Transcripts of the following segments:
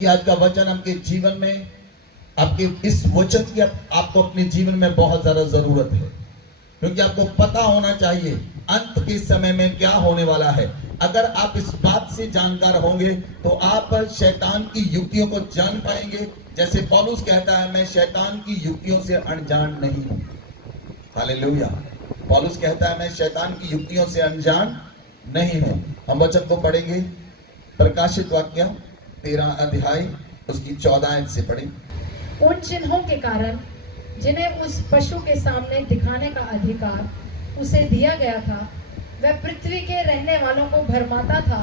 कि आज का वचन आपके जीवन में, आपके इस वचन की आपको अपने जीवन में बहुत ज्यादा जरूरत है, क्योंकि आपको पता होना चाहिए अंत के समय में क्या होने वाला है। अगर आप इस बात से जानकार होंगे तो आप शैतान की युक्तियों को जान पाएंगे। जैसे पौलुस कहता है, मैं शैतान की युक्तियों से अनजान नहीं हूं। हालेलुया। पौलुस कहता है, मैं शैतान की युक्तियों से अनजान नहीं हूं। हम वचन को पढ़ेंगे, प्रकाशित वाक्य 13 अध्याय उसकी 14 से पढ़ें। उन चिन्हों के कारण जिन्हें उस पशु के सामने दिखाने का अधिकार उसे दिया गया था, वह पृथ्वी के रहने वालों को भरमाता था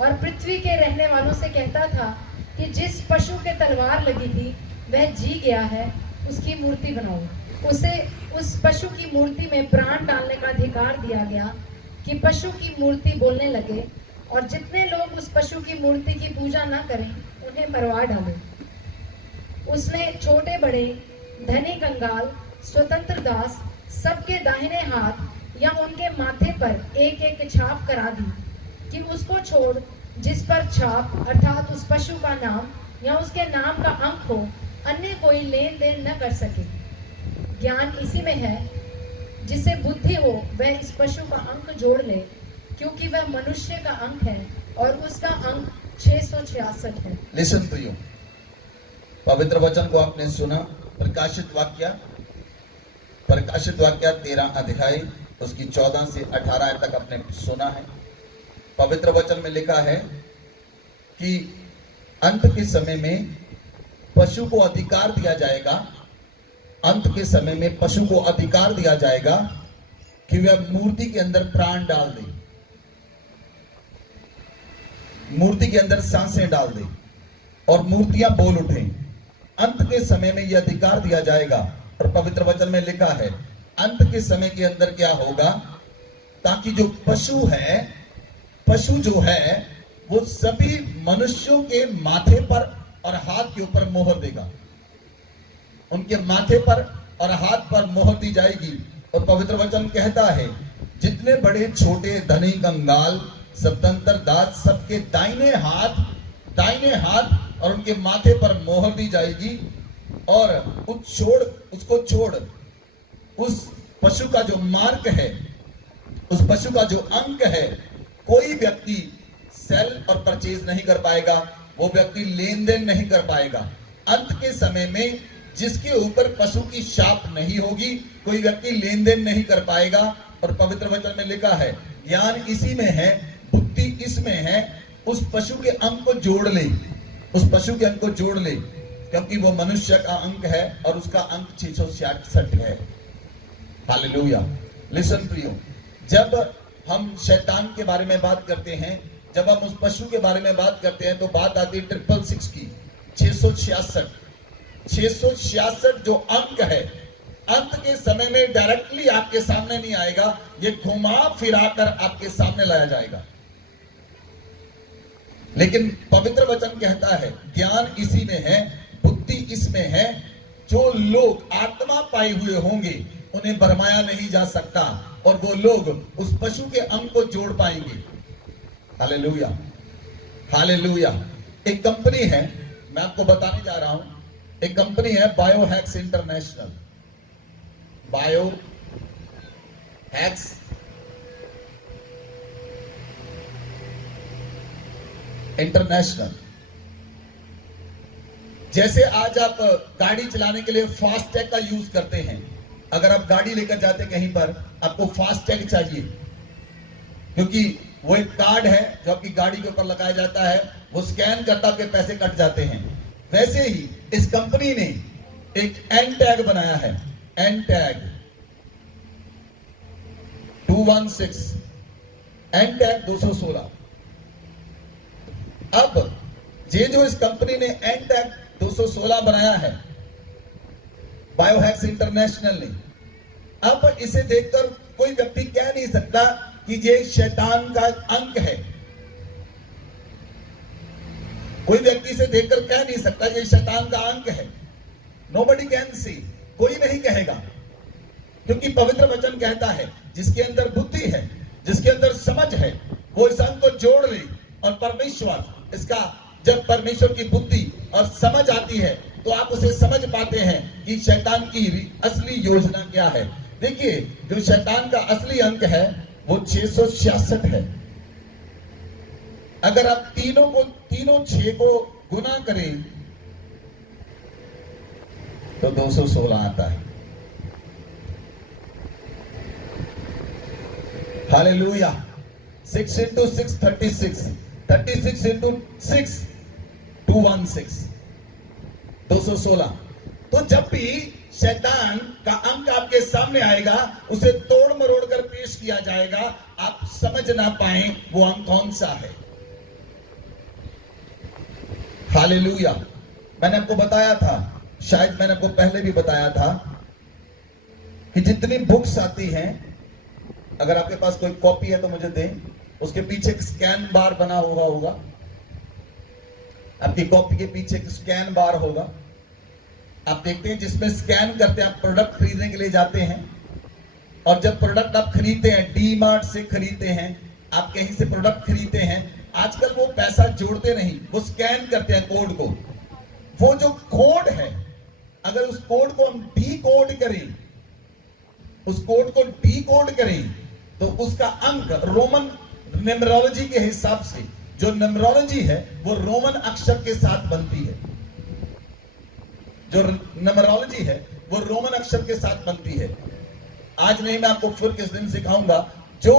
और पृथ्वी के रहने वालों से कहता था कि जिस पशु के तलवार लगी थी वह जी गया है, उसकी मूर्ति बनाओ। उसे उस पशु की मूर्ति में प्राण डालने का अधिकार दिया गया कि पशु की मूर्ति बोलने लगे, और जितने लोग उस पशु की मूर्ति की पूजा न करें उन्हें मरवा डाले। उसने छोटे बड़े, धनी कंगाल, स्वतंत्र दास सबके दाहिने हाथ या उनके माथे पर एक एक छाप करा दी कि उसको छोड़ जिस पर छाप अर्थात उस पशु का नाम या उसके नाम का अंक हो, अन्य कोई लेन देन न कर सके। ज्ञान इसी में है, जिसे बुद्धि हो वह इस पशु का अंक जोड़ ले, क्योंकि वह मनुष्य का अंक है और उसका अंक 666 है। Listen to you. पवित्र वचन को आपने सुना। प्रकाशित वाक्य 13 अध्याय उसकी 14 से 18 तक आपने सुना है। पवित्र वचन में लिखा है कि अंत के समय में पशु को अधिकार दिया जाएगा। अंत के समय में पशु को अधिकार दिया जाएगा कि वह मूर्ति के अंदर प्राण डाल दे, मूर्ति के अंदर सांसें डाल दे और मूर्तियां बोल उठे। अंत के समय में यह अधिकार दिया जाएगा। और पवित्र वचन में लिखा है अंत के समय के अंदर क्या होगा, ताकि जो पशु है, पशु जो है वो सभी मनुष्यों के माथे पर और हाथ के ऊपर मोहर देगा। उनके माथे पर और हाथ पर मोहर दी जाएगी। और पवित्र वचन कहता है, जितने बड़े छोटे, धनी कंगाल, स्वतंत्र दास सबके दाहिने हाथ और उनके माथे पर मोहर दी जाएगी। और उसको छोड़ उस पशु का जो मार्क है, उस पशु का जो अंक है, कोई व्यक्ति सेल और परचेज नहीं कर पाएगा, वो व्यक्ति लेन देन नहीं कर पाएगा। अंत के समय में जिसके ऊपर पशु की छाप नहीं होगी, कोई व्यक्ति लेन देन नहीं कर पाएगा। और पवित्र वचन में लिखा है, ज्ञान इसी में है, बुद्धि इसमें है, उस पशु के अंक को जोड़ ले, उस पशु के अंक को जोड़ ले, क्योंकि वो मनुष्य का अंक है और उसका अंक 666 है। हालेलुया। Listen to you. जब हम शैतान के बारे में बात करते हैं, जब हम उस पशु के बारे में बात करते हैं, तो बात आती है 666 की। 666 जो अंक है, अंत के समय में डायरेक्टली आपके सामने नहीं आएगा, ये घुमा फिरा कर आपके सामने लाया जाएगा। लेकिन पवित्र वचन कहता है, ज्ञान इसी में है, बुद्धि इसमें है। जो लोग आत्मा पाए हुए होंगे उन्हें भरमाया नहीं जा सकता, और वो लोग उस पशु के अंक को जोड़ पाएंगे। Hallelujah, hallelujah. एक कंपनी है, मैं आपको बताने जा रहा हूं, एक कंपनी है बायोहैक्स इंटरनेशनल। बायोहैक्स इंटरनेशनल। जैसे आज आप गाड़ी चलाने के लिए फास्टैग का यूज करते हैं। अगर आप गाड़ी लेकर जाते कहीं पर, आपको फास्टैग चाहिए, क्योंकि वो एक कार्ड है जो आपकी गाड़ी के ऊपर लगाया जाता है, वो स्कैन करता आपके पैसे कट जाते हैं। वैसे ही इस कंपनी ने एक एन टैग बनाया है, एन टैग 216, एन टैग 216। अब ये जो इस कंपनी ने एन टैग 216 बनाया है, बायोहैक्स इंटरनेशनल ने, अब इसे देखकर कोई व्यक्ति कह नहीं सकता कि ये शैतान का अंक है। कोई व्यक्ति इसे देखकर कह नहीं सकता ये शैतान का अंक है। नोबडी कैन सी, कोई नहीं कहेगा, क्योंकि पवित्र वचन कहता है, जिसके अंदर बुद्धि है, जिसके अंदर समझ है, वो इस अंक को जोड़ ले और परमेश्वर इसका जब परमेश्वर की बुद्धि और समझ आती है तो आप उसे समझ पाते हैं कि शैतान की असली योजना क्या है। देखिए, जो शैतान का असली अंक है वो 666 है। अगर आप तीनों 6 को गुना करें तो 216 आता है। हालेलुया। 6 into 6 36, 36 into 6 216, 216। तो जब भी शैतान का अंक आपके सामने आएगा उसे तोड़ मरोड़ कर पेश किया जाएगा, आप समझ ना पाए वो अंक कौन सा है। हालेलुया। मैंने आपको बताया था, शायद मैंने आपको पहले भी बताया था कि जितनी बुक्स आती हैं, अगर आपके पास कोई कॉपी है तो मुझे दें, उसके पीछे एक स्कैन बार बना हुआ होगा। आपकी कॉपी के पीछे एक स्कैन बार होगा, आप देखते हैं जिसमें स्कैन करते हैं। आप प्रोडक्ट खरीदने के लिए जाते हैं और जब प्रोडक्ट आप खरीदते हैं, डी मार्ट से खरीदते हैं, आप कहीं से प्रोडक्ट खरीदते हैं, आजकल वो पैसा जोड़ते नहीं, वो स्कैन करते हैं कोड को। वो जो कोड है, अगर उस कोड को हम डी कोड करें, उस कोड को डी कोड करें तो उसका अंक रोमन न्यूमरोलॉजी के हिसाब से, जो न्यूमरोलॉजी है वो रोमन अक्षर के साथ बनती है। जो न्यूमरोलॉजी है वो रोमन अक्षर के साथ बनती है। आज नहीं, मैं आपको फिर किस दिन सिखाऊंगा। जो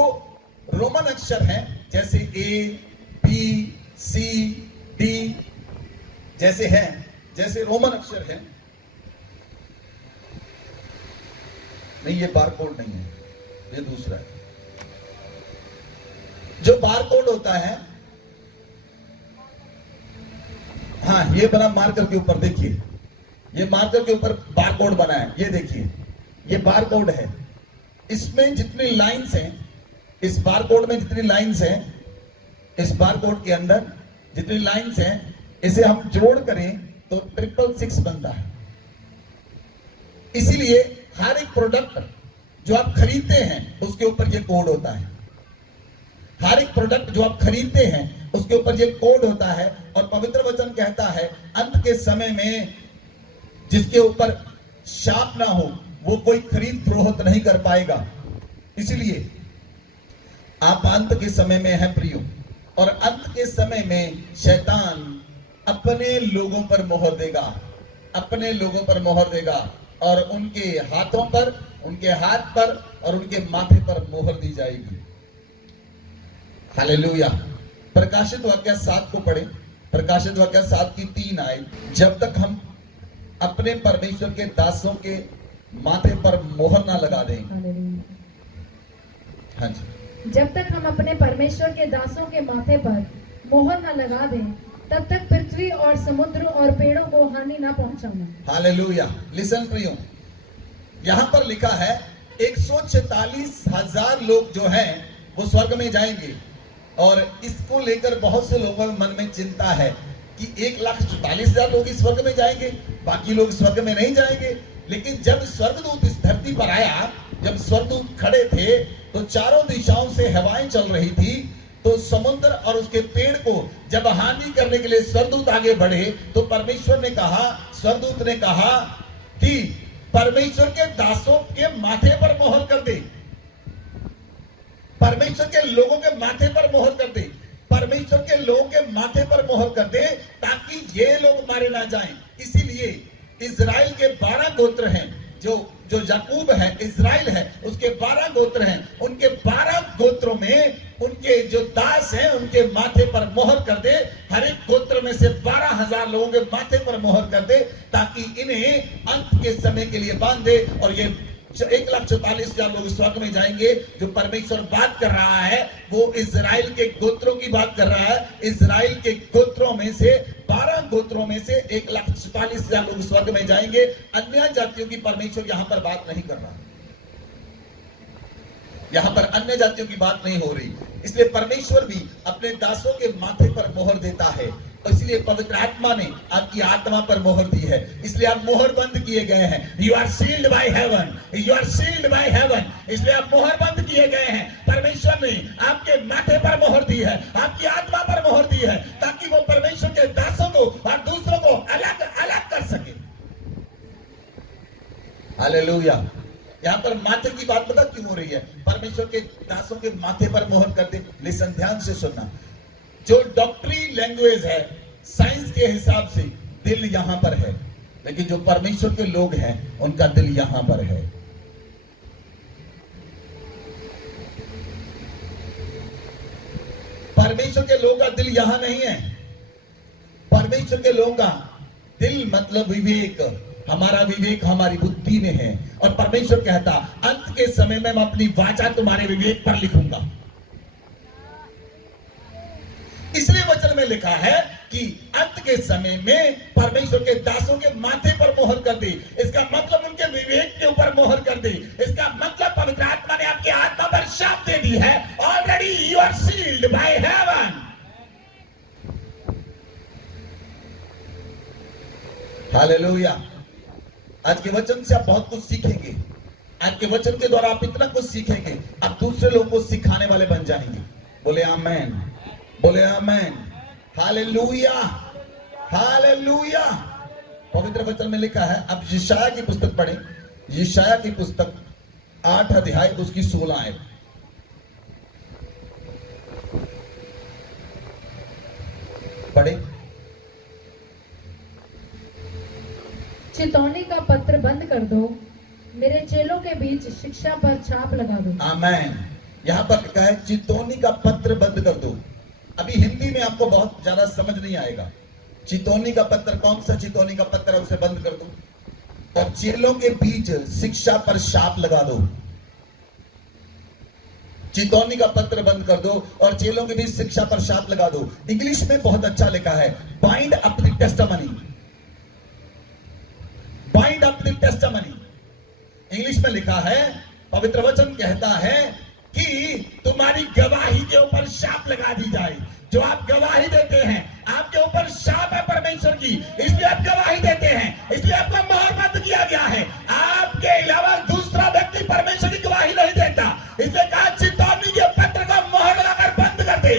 रोमन अक्षर हैं, जैसे ए, बी, सी, डी जैसे हैं, जैसे रोमन अक्षर हैं। नहीं, ये बारकोड नहीं है, ये दूसरा है। जो बारकोड होता है, हाँ, ये बना मार्कर के ऊपर, देखिए ये मार्कर के ऊपर बारकोड बना है, ये देखिए, ये बारकोड है। इसमें जितनी लाइंस हैं, इस बारकोड में जितनी लाइंस हैं, इस बारकोड के अंदर जितनी लाइंस हैं, इसे हम जोड़ करें तो 666 बनता है। इसीलिए हर एक प्रोडक्ट जो आप खरीदते हैं उसके ऊपर ये कोड होता है। हर एक प्रोडक्ट जो आप खरीदते हैं उसके ऊपर ये कोड होता है। और पवित्र वचन कहता है, अंत के समय में जिसके ऊपर शाप ना हो वो कोई खरीद फरोख्त नहीं कर पाएगा। इसीलिए आप अंत के समय में हैं प्रियो, और अंत के समय में शैतान अपने लोगों पर मोहर देगा, अपने लोगों पर मोहर देगा, और उनके हाथों पर, उनके हाथ पर और उनके माथे पर मोहर दी जाएगी। हालेलुया। प्रकाशित वाक्य 7 को पढ़े। प्रकाशित वाक्य 7 की 3 आए। जब तक हम अपने परमेश्वर के दासों के माथे पर मोहर ना लगा दें, हाँ जी, जब तक हम अपने परमेश्वर के दासों के माथे पर मोहर न लगा दें, तब तक पृथ्वी और समुद्र और पेड़ों को हानि न पहुंचाना। हालेलुया। लिसन प्रियो, यहां पर लिखा है 146,000 लोग जो हैं वो स्वर्ग में जाएंगे। और इसको लेकर बहुत से लोगों के मन में चिंता है कि 1,44,000 लोग इस स्वर्ग में जाएंगे, बाकी लोग स्वर्ग में नहीं जाएंगे। लेकिन जब स्वर्गदूत इस धरती पर आया, जब स्वर्गदूत खड़े थे तो चारों दिशाओं से हवाएं चल रही थी, तो समुद्र और उसके पेड़ को जब हानि करने के लिए स्वर्गदूत आगे बढ़े तो परमेश्वर ने कहा, स्वर्गदूत ने कहा कि परमेश्वर के दासों के माथे पर मोहर कर दे, परमेश्वर के लोगों के माथे पर मोहर कर दे, परमेश्वर के लोगों के माथे पर मोहर कर दे, ताकि ये लोग मारे ना जाएं। इसीलिए इजराइल के 12 गोत्र हैं, जो याकूब है, इजराइल है, उसके 12 गोत्र हैं। उनके 12 गोत्रों में उनके जो दास हैं उनके माथे पर मोहर कर दे। हर एक गोत्र में से 12,000 लोगों के माथे पर मोहर कर दे, ताकि इन्हें अंत के समय के लिए बांध दे। और ये 1,44,000 लोग स्वर्ग में जाएंगे। जो परमेश्वर बात कर रहा है वो इजराइल के गोत्रों की बात कर रहा है। इजराइल के गोत्रों में से 12 गोत्रों में से 1,44,000 लोग स्वर्ग में जाएंगे। अन्य जातियों की परमेश्वर यहां पर बात नहीं कर रहा, यहां पर अन्य जातियों की बात नहीं हो रही। इसलिए परमेश्वर भी अपने दासों के माथे पर मोहर देता है। इसलिए पवित्र आत्मा ने आपकी आत्मा पर मोहर दी है, इसलिए आप मोहर बंद किए गए हैं। You are sealed by heaven, you are sealed by heaven, इसलिए आप मोहर बंद किए गए हैं। परमेश्वर ने आपके माथे पर मोहर दी है, आपकी आत्मा पर मोहर दी है, ताकि वो परमेश्वर के दासों को और दूसरों को अलग अलग कर सके। हालेलुया। यहाँ पर माथे की बात पता क्यों हो रही है? परमेश्वर के दासों के माथे पर मोहर कर दे। लिसन, ध्यान से सुनना। जो डॉक्टरी लैंग्वेज है, साइंस के हिसाब से दिल यहां पर है, लेकिन जो परमेश्वर के लोग हैं उनका दिल यहां पर है। परमेश्वर के लोगों का दिल यहां नहीं है। परमेश्वर के लोगों का दिल मतलब विवेक, हमारा विवेक हमारी बुद्धि में है। और परमेश्वर कहता, अंत के समय में मैं अपनी वाचा तुम्हारे विवेक पर लिखूंगा। इसलिए वचन में लिखा है कि अंत के समय में परमेश्वर के दासों के माथे पर मोहर कर दे। इसका मतलब उनके विवेक के ऊपर मोहर कर दे। इसका मतलब पवित्र आत्मा ने आपकी आत्मा पर शाप दे दी है। Already you are sealed by heaven. Hallelujah. आज के वचन से आप बहुत कुछ सीखेंगे। आज के वचन के द्वारा आप इतना कुछ सीखेंगे, आप दूसरे लोगों को सिखाने वाले बन जाएंगे। बोले आमेन, बोले आमेन। Hallelujah, hallelujah. पवित्र वचन में लिखा है, अब यशाया की पुस्तक पढ़ें। यशाया की पुस्तक 8 अध्याय उसकी 16 आयत पढ़े। चितौनी का पत्र बंद कर दो, मेरे चेलों के बीच शिक्षा पर छाप लगा दो। आमेन। यहाँ पर लिखा है चितौनी का पत्र बंद कर दो। अभी हिंदी में आपको बहुत ज्यादा समझ नहीं आएगा। चितौनी का पत्र, कौन सा चितौनी का पत्र है, उसे बंद कर दो और चेलों के बीच शिक्षा पर शाप लगा दो। चितौनी का पत्र बंद कर दो और चेलों के बीच शिक्षा पर शाप लगा दो। इंग्लिश में बहुत अच्छा लिखा है, bind up the testimony, bind up the testimony. English में लिखा है, पवित्र वचन कहता है कि तुम्हारी गवाही के ऊपर शाप लगा दी जाए। जो आप गवाही देते हैं, आपके ऊपर शाप है परमेश्वर की, इसलिए आप गवाही देते हैं, इसलिए आपको मोहरबंद किया गया है। आपके अलावा दूसरा व्यक्ति परमेश्वर की गवाही नहीं देता, इसलिए कहा चितौनी के पत्र को मोहर लगाकर बंद कर दे।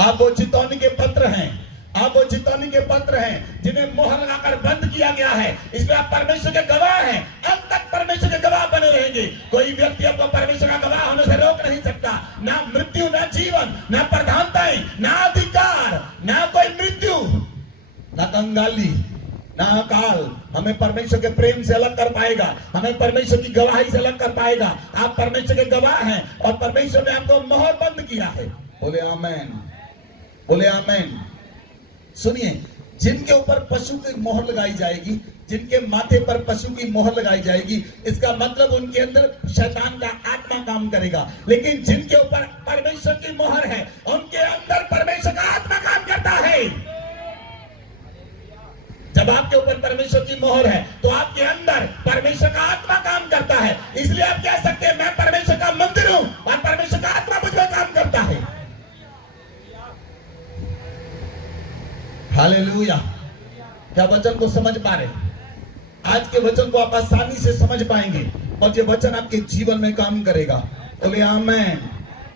आप वो चितौनी के पत्र हैं, आप वो चितौनी के पत्र हैं जिन्हें मोहर लगाकर बंद किया गया है। इसलिए आप परमेश्वर के गवाह हैं, अंत तक परमेश्वर के गवाह बने रहेंगे। कोई व्यक्ति आपको परमेश्वर का गवाह होने से रोक नहीं सकता। ना मृत्यु, ना जीवन, ना प्रधानताएं, ना अधिकार, ना कोई मृत्यु, ना कंगाली, ना अकाल हमें परमेश्वर के प्रेम से अलग कर पाएगा, हमें परमेश्वर की गवाही से अलग कर पाएगा। आप परमेश्वर के गवाह हैं और परमेश्वर ने आपको मोहर बंद किया है। बोले आमेन, बोले आमेन। सुनिए, जिनके ऊपर पशु की मोहर लगाई जाएगी, जिनके माथे पर पशु की मोहर लगाई जाएगी, इसका मतलब उनके अंदर शैतान का आत्मा काम करेगा। लेकिन जिनके ऊपर परमेश्वर की मोहर है, उनके अंदर परमेश्वर का आत्मा काम करता है। जब आपके ऊपर परमेश्वर की मोहर है तो आपके अंदर परमेश्वर का आत्मा काम करता है। इसलिए आप कह सकते हैं, मैं परमेश्वर का मंदिर हूं और परमेश्वर का आत्मा मुझ में काम करता है। हालेलुया। क्या वचन को समझ पा रहे? आज के वचन को आप आसानी से समझ पाएंगे और ये वचन आपके जीवन में काम करेगा। बोले आमेन,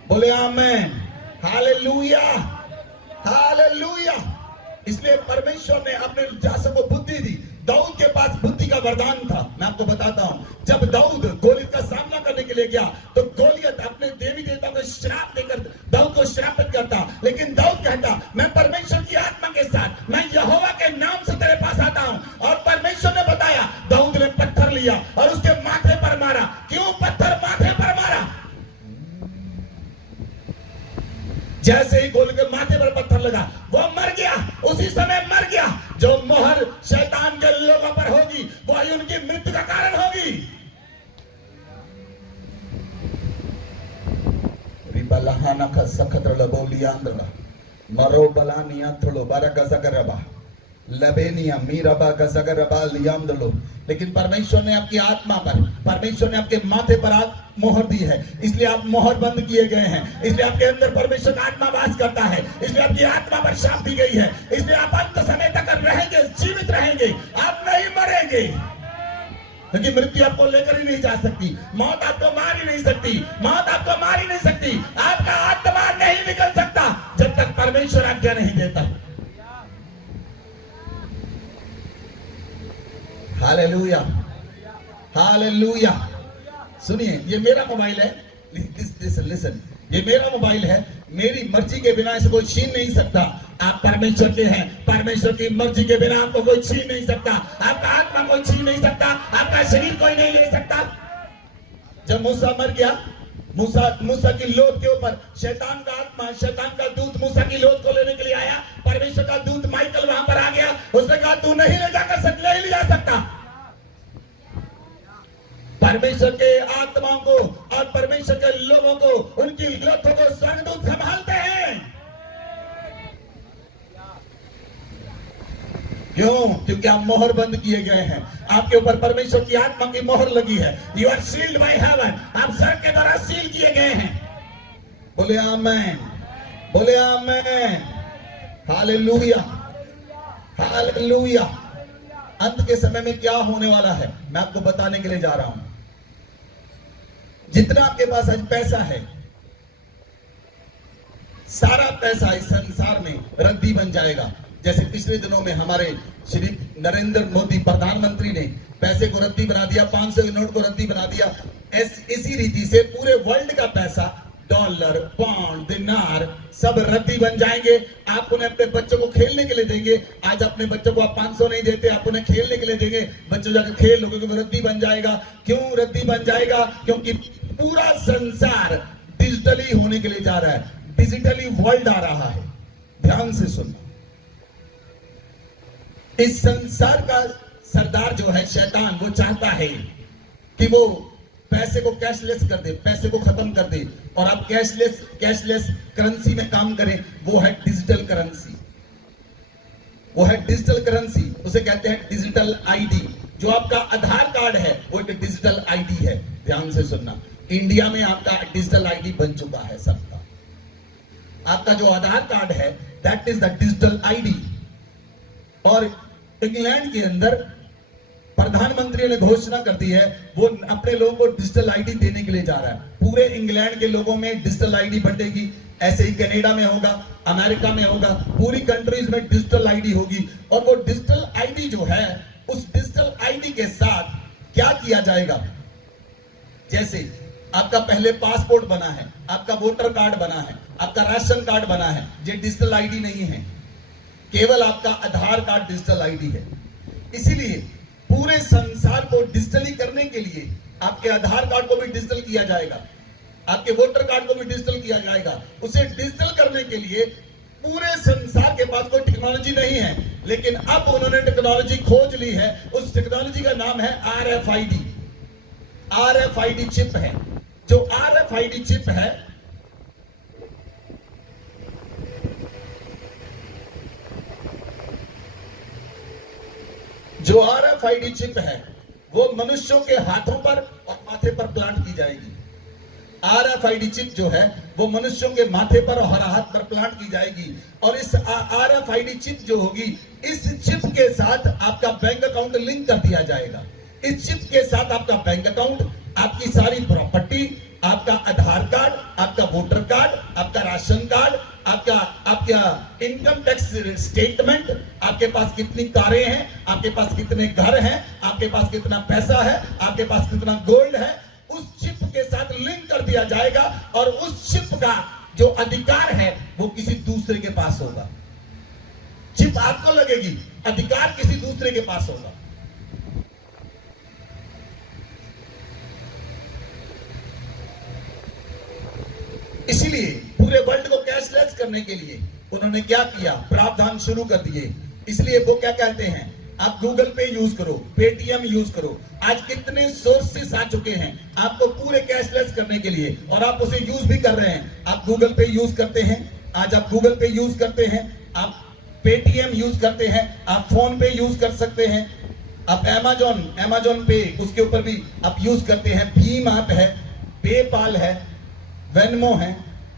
बोले आमेन। Hallelujah, hallelujah. इसलिए परमेश्वर ने अपने दासों को बुद्धि दी। दाऊद के पास बुद्धि का वरदान था। मैं आपको बताता हूं, जब दाऊद गोलियत का सामना करने के लिए गया तो गोलियत अपने देवी देवताओं को श्राप देकर दाऊद को श्रापित करता, लेकिन दाऊद कहता, मैं परमेश्वर की आत्मा के साथ, मैं यहोवा के नाम से तेरे पास आता हूं। और परमेश्वर ने बताया, दाऊद ने पत्थर लिया और उसके माथे पर मारा। क्यों पत्थर माथे पर मारा? जैसे ही गोलियत के माथे पर पत्थर लगा, वो मर गया, उसी समय मर गया। जो मोहर शैतान के लोगों पर होगी, वही उनकी मृत्यु का कारण होगी। रिबलहाना का सखतर लबोलियांद्रा मरो बलानिया थोड़ो बारका सगरबा लबेनिया मीरबा का सगरबा लियांद्रो। लेकिन परमेश्वर ने आपकी आत्मा पर, परमेश्वर ने आपके माथे पर मोहर दी है, इसलिए आप मोहर बंद किए गए हैं, इसलिए आपके अंदर परमेश्वर का आत्मा वास करता है, इसलिए आपकी आत्मा पर शाप दी गई है, इसलिए आप अंत समय तक रहेंगे, जीवित रहेंगे, आप नहीं मरेंगे। क्योंकि मृत्यु आपको लेकर ही नहीं जा सकती, मौत आपको मार ही नहीं सकती, मौत आपको मार ही नहीं सकती, आपका आत्मा नहीं निकल सकता जब तक परमेश्वर आज्ञा नहीं देता। Hallelujah, hallelujah. सुनिए, ये मेरा मोबाइल है, लिसन, ये मेरा मोबाइल है, मेरी मर्जी के बिना इसे कोई छीन नहीं सकता। आप परमेश्वर के हैं, परमेश्वर की मर्जी के बिना आपको कोई छीन नहीं सकता, आपका आत्मा कोई छीन नहीं सकता, आपका शरीर कोई नहीं ले सकता। जब मूसा मर गया, मूसा की लोथ के ऊपर शैतान का आत्मा, शैतान का दूत मूसा की लोथ को लेने के लिए आया, परमेश्वर का दूत माइकल वहां पर आ गया, उसने कहा तू नहीं ले जा सकता। परमेश्वर के आत्माओं को और परमेश्वर के लोगों को, उनकी लोथों को स्वर्गदूत संभालते हैं। क्यों? क्योंकि आप मोहर बंद किए गए हैं, आपके ऊपर परमेश्वर की आत्मा की मोहर लगी है। You are sealed by heaven, आप स्वर्ग के द्वारा सील किए गए हैं। बोले आमेन, बोले आमेन, हालेलुया, हालेलुया। अंत के समय में क्या होने वाला है मैं आपको बताने के लिए जा रहा हूं। जितना आपके पास आज पैसा है, सारा पैसा इस संसार में रद्दी बन जाएगा। जैसे पिछले दिनों में हमारे श्री नरेंद्र मोदी प्रधानमंत्री ने पैसे को रद्दी बना दिया, 500 के नोट को रद्दी बना दिया। इसी रीति से पूरे वर्ल्ड का पैसा, डॉलर, पाउंड, दिनार सब रद्दी बन जाएंगे। आप उन्हें अपने बच्चों को खेलने के लिए देंगे। आज अपने बच्चों को आप 500 नहीं देते, आप उन्हें खेलने के लिए देंगे, बच्चों जाकर खेल लोगे, क्योंकि रद्दी बन जाएगा। क्यों रद्दी बन जाएगा? क्योंकि पूरा संसार डिजिटली होने के लिए जा रहा है, डिजिटली वर्ल्ड आ रहा है। ध्यान से सुनो, इस संसार का सरदार जो है शैतान, वो चाहता है कि वो पैसे को कैशलेस कर दे, पैसे को खत्म कर दे और आप कैशलेस करेंसी में काम करें। वो है डिजिटल करेंसी, वो है डिजिटल करेंसी, उसे कहते हैं डिजिटल आईडी। जो आपका आधार कार्ड है वो एक डिजिटल आईडी है। ध्यान से सुनना, इंडिया में आपका डिजिटल आईडी बन चुका है सबका। आपका जो आधार कार्ड है that is the digital ID. और इंग्लैंड के अंदर प्रधानमंत्री ने घोषणा कर दी है, वो अपने लोगों को डिजिटल आईडी देने के लिए जा रहा है। पूरे इंग्लैंड के लोगों में डिजिटल आईडी बंटेगी। ऐसे ही कनाडा में होगा, अमेरिका में होगा, पूरी कंट्रीज में डिजिटल आईडी होगी। और वो डिजिटल आईडी जो है, उस डिजिटल आईडी के साथ क्या किया जाएगा? जैसे आपका पहले पासपोर्ट बना है, आपका वोटर कार्ड बना है, आपका राशन कार्ड बना है, ये डिजिटल आईडी नहीं है, केवल आपका आधार कार्ड डिजिटल आईडी है। इसीलिए पूरे संसार को डिजिटली करने के लिए आपके आधार कार्ड को भी डिजिटल किया जाएगा, आपके वोटर कार्ड को भी डिजिटल किया जाएगा। उसे डिजिटल करने के लिए पूरे संसार के पास कोई टेक्नोलॉजी नहीं है, लेकिन अब उन्होंने टेक्नोलॉजी खोज ली है। उस टेक्नोलॉजी का नाम है RFID। RFID चिप है। जो RFID चिप है, जो RFID चिप है वो मनुष्यों के हाथों पर और माथे पर प्लांट की जाएगी। RFID चिप जो है वो मनुष्यों के माथे पर और हाथ पर प्लांट की जाएगी। और इस RFID चिप जो होगी, इस चिप के साथ आपका बैंक अकाउंट लिंक कर दिया जाएगा। इस चिप के साथ आपका बैंक अकाउंट, आपकी सारी प्रॉपर्टी, आपका आधार कार्ड, आपका वोटर कार्ड, आपका राशन कार्ड, आपका इनकम टैक्स स्टेटमेंट, आपके पास कितनी कारें हैं, आपके पास कितने घर हैं, आपके पास कितना पैसा है, आपके पास कितना गोल्ड है, उस चिप के साथ लिंक कर दिया जाएगा। और उस चिप का जो अधिकार है वो किसी दूसरे के पास होगा। चिप आपको लगेगी, अधिकार किसी दूसरे के पास होगा। इसीलिए पूरे वर्ल्ड को कैशलेस करने के लिए उन्होंने क्या किया? प्रावधान शुरू कर दिए। इसलिए वो क्या कहते हैं, आप गूगल पे यूज करो, पेटीएम यूज करो। आज कितने सोर्सेस आ चुके हैं आपको पूरे कैशलेस करने के लिए, और आप उसे यूज भी कर रहे हैं। आप गूगल पे यूज करते हैं, आज आप गूगल पे यूज करते हैं, आप पेटीएम यूज करते हैं, आप फोन पे यूज कर सकते हैं, आप अमेजोन पे उसके ऊपर भी आप यूज करते हैं, भीम ऐप है, पेपाल है, वेनमो है,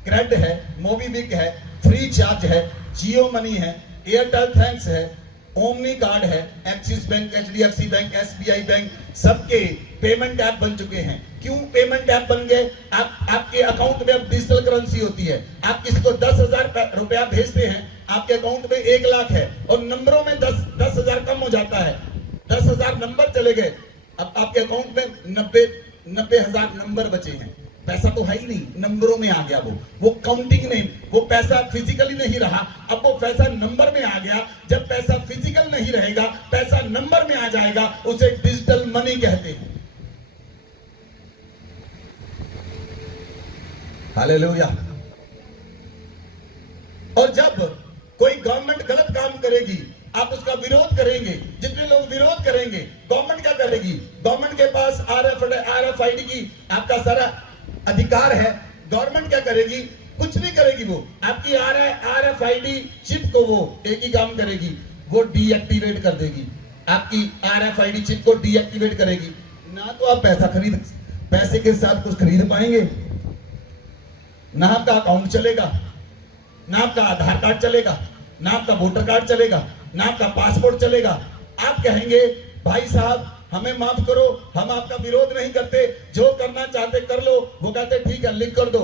क्रेड है, मोबीविक है, फ्री चार्ज है, जियो मनी है, एयरटेल थैंक्स है, ओमनी कार्ड है, axis bank, HDFC bank, SBI bank, सबके पेमेंट ऐप बन चुके हैं। क्यों पेमेंट ऐप बन गए? आपके अकाउंट में अब डिजिटल करेंसी होती है। आप किसी को 10,000 रुपया भेजते हैं, आपके अकाउंट में 1 लाख है और नंबरों में 10,000 कम हो जाता है, 10,000 नंबर चले गए, अब आपके अकाउंट में 90,000 नंबर बचे हैं। पैसा तो है ही नहीं, नंबरों में आ गया, वो काउंटिंग नहीं, वो पैसा फिजिकली नहीं रहा, अब वो पैसा नंबर में आ गया। जब पैसा फिजिकल नहीं रहेगा, पैसा नंबर में आ जाएगा, उसे डिजिटल मनी कहते हैं। हालेलुया। और जब कोई गवर्नमेंट गलत काम करेगी, आप उसका विरोध करेंगे, जितने लोग विरोध करेंगे, गवर्नमेंट क्या करेगी? गवर्नमेंट के पास RFID की आपका सारा अधिकार है। गवर्नमेंट क्या करेगी? कुछ नहीं करेगी, वो आपकी RFID चिप को वो एक ही काम करेगी, वो डीएक्टिवेट कर देगी। आपकी RFID चिप को डीएक्टिवेट करेगी। ना तो आप पैसे के साथ कुछ खरीद पाएंगे, ना आपका अकाउंट चलेगा, ना आपका आधार कार्ड चलेगा, ना आपका वोटर कार्ड चलेगा, ना आपका पासपोर्ट चलेगा। आप कहेंगे भाई साहब हमें माफ करो, हम आपका विरोध नहीं करते, जो करना चाहते कर लो। वो कहते ठीक है, लिख कर दो।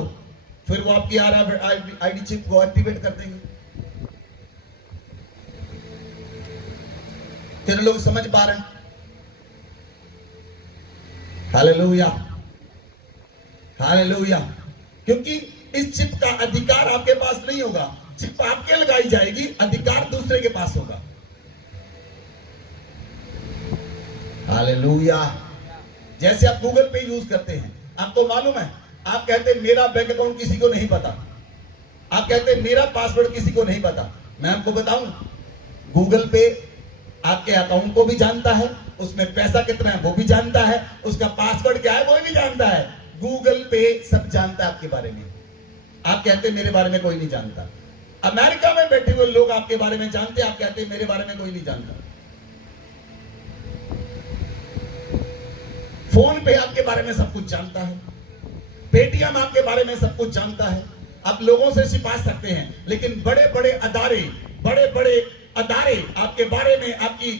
फिर वो आपकी RFID चिप को एक्टिवेट कर देंगे। फिर लोग समझ पा रहे हैं? Hallelujah, hallelujah. क्योंकि इस चिप का अधिकार आपके पास नहीं होगा, चिप आपके लगाई जाएगी, अधिकार दूसरे के पास होगा। हालेलुया। जैसे आप गूगल पे यूज करते हैं, आपको मालूम है, आप कहते हैं मेरा बैंक अकाउंट किसी को नहीं पता, आप कहते हैं मेरा पासवर्ड किसी को नहीं पता। मैं आपको बताऊं, गूगल पे आपके अकाउंट को भी जानता है, उसमें पैसा कितना है वो भी जानता है, उसका पासवर्ड क्या है वो भी जानता है। गूगल पे सब जानता है आपके बारे में। आप कहते हैं मेरे बारे में कोई नहीं जानता। अमेरिका में बैठे हुए लोग आपके बारे में जानते हैं, आप कहते हैं मेरे बारे में कोई नहीं जानता। फोन पे आपके बारे में सब कुछ जानता है, पेटीएम आपके बारे में सब कुछ जानता है। आप लोगों से छिपा सकते हैं, लेकिन बड़े बड़े अदारे आपके बारे में, आपकी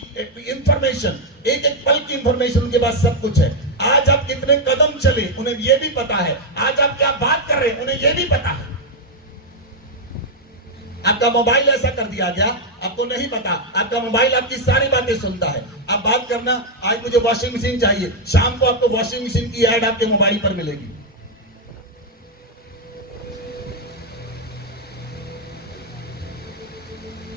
इंफॉर्मेशन, एक एक पल की इंफॉर्मेशन उनके पास सब कुछ है। आज आप कितने कदम चले उन्हें यह भी पता है, आज आप क्या बात कर रहे हैं उन्हें यह भी पता है। आपका मोबाइल ऐसा कर दिया गया, आपको नहीं पता, आपका मोबाइल आपकी सारी बातें सुनता है। आप बात करना, आज मुझे वॉशिंग मशीन चाहिए, शाम को आपको वॉशिंग मशीन की ऐड आपके मोबाइल पर मिलेगी।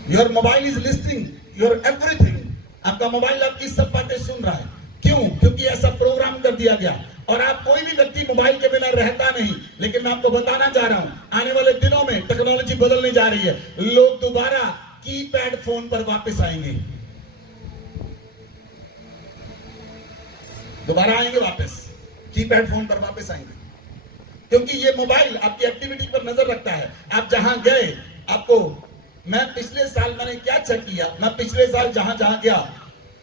Your mobile is listening your everything. आपका मोबाइल आपकी सब बातें सुन रहा है। क्यों? क्योंकि ऐसा प्रोग्राम कर दिया गया। और आप कोई भी व्यक्ति मोबाइल के बिना रहता नहीं। लेकिन मैं आपको बताना चाह रहा हूं, आने वाले दिनों में टेक्नोलॉजी बदलने जा रही है। लोग दोबारा कीपैड फोन पर वापस आएंगे, दोबारा आएंगे, वापस कीपैड फोन पर वापस आएंगे। क्योंकि ये मोबाइल आपकी एक्टिविटी पर नजर रखता है। आप जहां गए, आपको, मैं पिछले साल मैंने क्या चेक किया, मैं पिछले साल जहां जहां गया,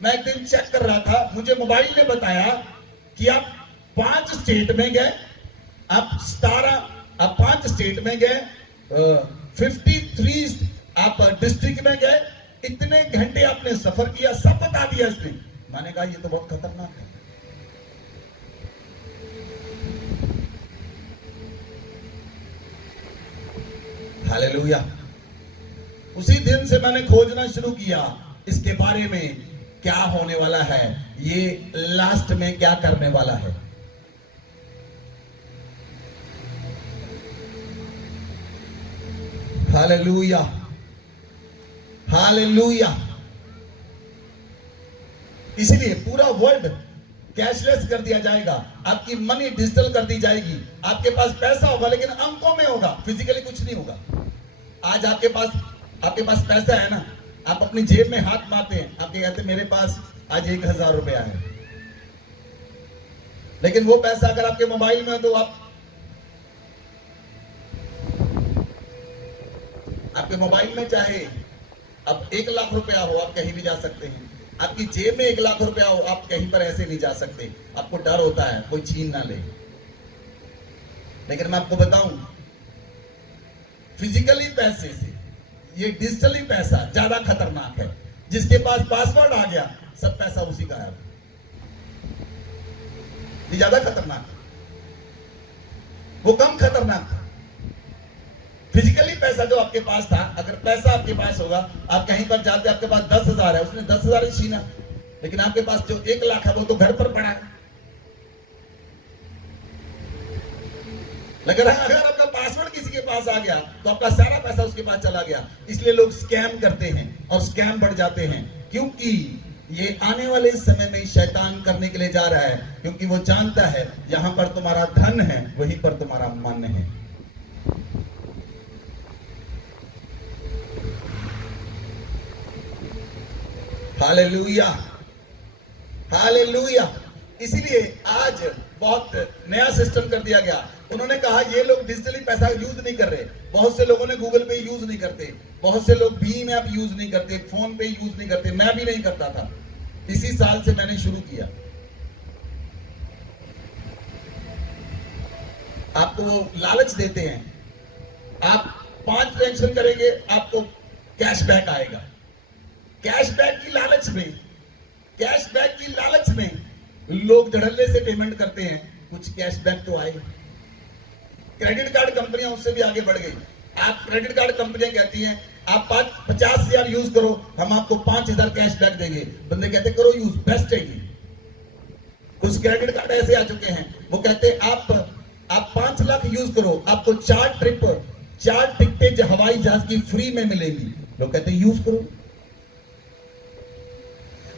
मैं एक दिन चेक कर रहा था, मुझे मोबाइल ने बताया कि आप 5 स्टेट में गए, आप 5 स्टेट में गए, 53 आप डिस्ट्रिक्ट में गए, इतने घंटे आपने सफर किया, सब बता दिया इसने। मैंने कहा ये तो बहुत खतरनाक है। हालेलुया। उसी दिन से मैंने खोजना शुरू किया इसके बारे में, क्या होने वाला है, ये लास्ट में क्या करने वाला है। Hallelujah, hallelujah. इसलिए पूरा वर्ल्ड कैशलेस कर दिया जाएगा, आपकी मनी डिजिटल कर दी जाएगी। आपके पास पैसा होगा लेकिन अंकों में होगा, फिजिकली कुछ नहीं होगा। आज आपके पास पैसा है ना, आप अपनी जेब में हाथ मारते हैं, आपके कहते हैं मेरे पास आज 1,000 रुपया है, लेकिन वो पैसा अगर आपके मोबाइल में है तो आपके मोबाइल में चाहे अब 1 लाख रुपया हो, आप कहीं भी जा सकते हैं। आपकी जेब में 1 लाख रुपया हो, आप कहीं पर ऐसे नहीं जा सकते, आपको डर होता है कोई छीन ना ले। लेकिन मैं आपको बताऊं, फिजिकली पैसे से ये डिजिटली पैसा ज्यादा खतरनाक है। जिसके पास पासवर्ड आ गया, सब पैसा उसी का है। ये ज्यादा खतरनाक है, वो कम खतरनाक था। फिजिकली पैसा जो आपके पास था, अगर पैसा आपके पास होगा, आप कहीं पर जाते, आपके पास 10,000 है, उसने 10,000 ही छीना। लेकिन आपके पास जो 1 लाख है, वो तो घर पर पड़ा है। लेकिन अगर आपका पासवर्ड किसी के पास आ गया, तो आपका सारा पैसा उसके पास चला गया। इसलिए लोग स्कैम करते हैं और स्कैम बढ़ जाते हैं, क्योंकि ये आने वाले समय में शैतान करने के लिए जा रहा है। क्योंकि वो जानता है जहां पर तुम्हारा धन है, वहीं पर तुम्हारा मन है। Hallelujah, hallelujah. इसीलिए आज बहुत नया सिस्टम कर दिया गया। उन्होंने कहा ये लोग डिजिटली पैसा यूज नहीं कर रहे। बहुत से लोगों ने गूगल पे यूज नहीं करते, बहुत से लोग भीम ऐप यूज नहीं करते, फोन पे यूज नहीं करते। मैं भी नहीं करता था, इसी साल से मैंने शुरू किया। आपको वो लालच देते हैं, आप 5 ट्रांजेक्शन करेंगे, आपको कैशबैक आएगा। कैशबैक की लालच में, कैशबैक की लालच में लोग धड़ल्ले से पेमेंट करते हैं। कुछ कैशबैक तो आए। क्रेडिट कार्ड कंपनियां उससे भी आगे बढ़ गई। आप क्रेडिट कार्ड कंपनियां कहती हैं आप 50,000 यूज करो, हम आपको 5,000 कैशबैक देंगे। बंदे कहते करो यूज, बेस्ट है ये। कुछ क्रेडिट कार्ड ऐसे आ चुके हैं, वो कहते हैं आप 5 लाख यूज करो, आपको 4 टिकटें हवाई जहाज की फ्री में मिलेंगी। लोग कहते हैं यूज करो।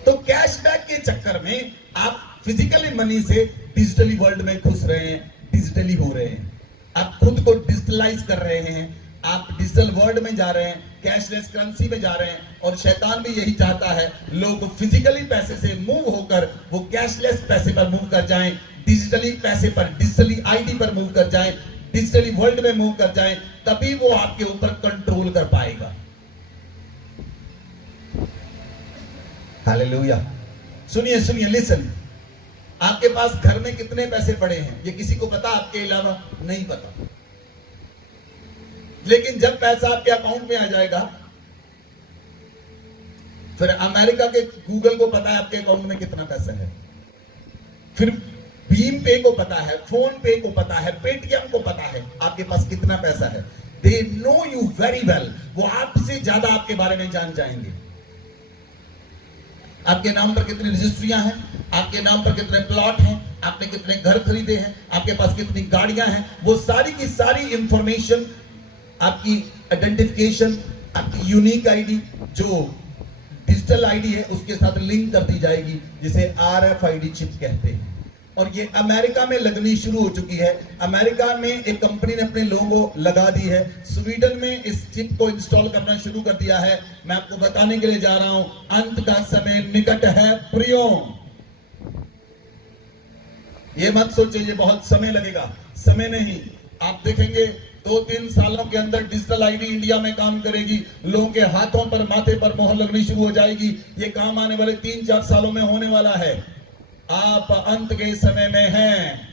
तो कैशबैक के चक्कर में आप फिजिकली मनी से डिजिटली वर्ल्ड में घुस रहे हैं, डिजिटली हो रहे हैं। आप खुद को डिजिटलाइज कर रहे हैं, आप डिजिटल वर्ल्ड में जा रहे हैं, कैशलेस करेंसी में जा रहे हैं। और शैतान भी यही चाहता है, लोग फिजिकली पैसे से मूव होकर वो कैशलेस पैसे पर मूव कर जाएं, डिजिटली पैसे पर, डिजिटली आईडी पर मूव कर जाएं, डिजिटली वर्ल्ड में मूव कर जाएं। तभी वो आपके ऊपर कंट्रोल कर पाएगा। हालेलुया। सुनिए सुनिए, लिसन। आपके पास घर में कितने पैसे पड़े हैं, ये किसी को पता? आपके अलावा नहीं पता। लेकिन जब पैसा आपके अकाउंट में आ जाएगा, फिर अमेरिका के गूगल को पता है आपके अकाउंट में कितना पैसा है, फिर भीम पे को पता है, फोन पे को पता है, पेटीएम को पता है आपके पास कितना पैसा है। They know you very well. वो आपसे ज्यादा आपके बारे में जान जाएंगे। आपके नाम पर कितनी रजिस्ट्रियां हैं, आपके नाम पर कितने प्लॉट हैं, आपने कितने घर खरीदे हैं, आपके पास कितनी गाड़ियां हैं, वो सारी की सारी इंफॉर्मेशन, आपकी आइडेंटिफिकेशन, आपकी यूनिक आईडी जो डिजिटल आईडी है उसके साथ लिंक कर दी जाएगी, जिसे RFID चिप कहते हैं। और ये अमेरिका में लगनी शुरू हो चुकी है। अमेरिका में एक कंपनी ने अपने लोगो लगा दी है। स्वीडन में इस चिप को इंस्टॉल करना शुरू कर दिया है। मैं आपको बताने के लिए जा रहा हूं, अंत का समय निकट है प्रियों। ये मत सोचिए ये बहुत समय लगेगा, समय नहीं। आप देखेंगे 2-3 सालों के अंदर डिजिटल आईडी इंडिया में काम करेगी। लोगों के हाथों पर, माथे पर मोहर लगनी शुरू हो जाएगी। ये काम आने वाले 3-4 सालों में होने वाला है। आप अंत के समय में हैं।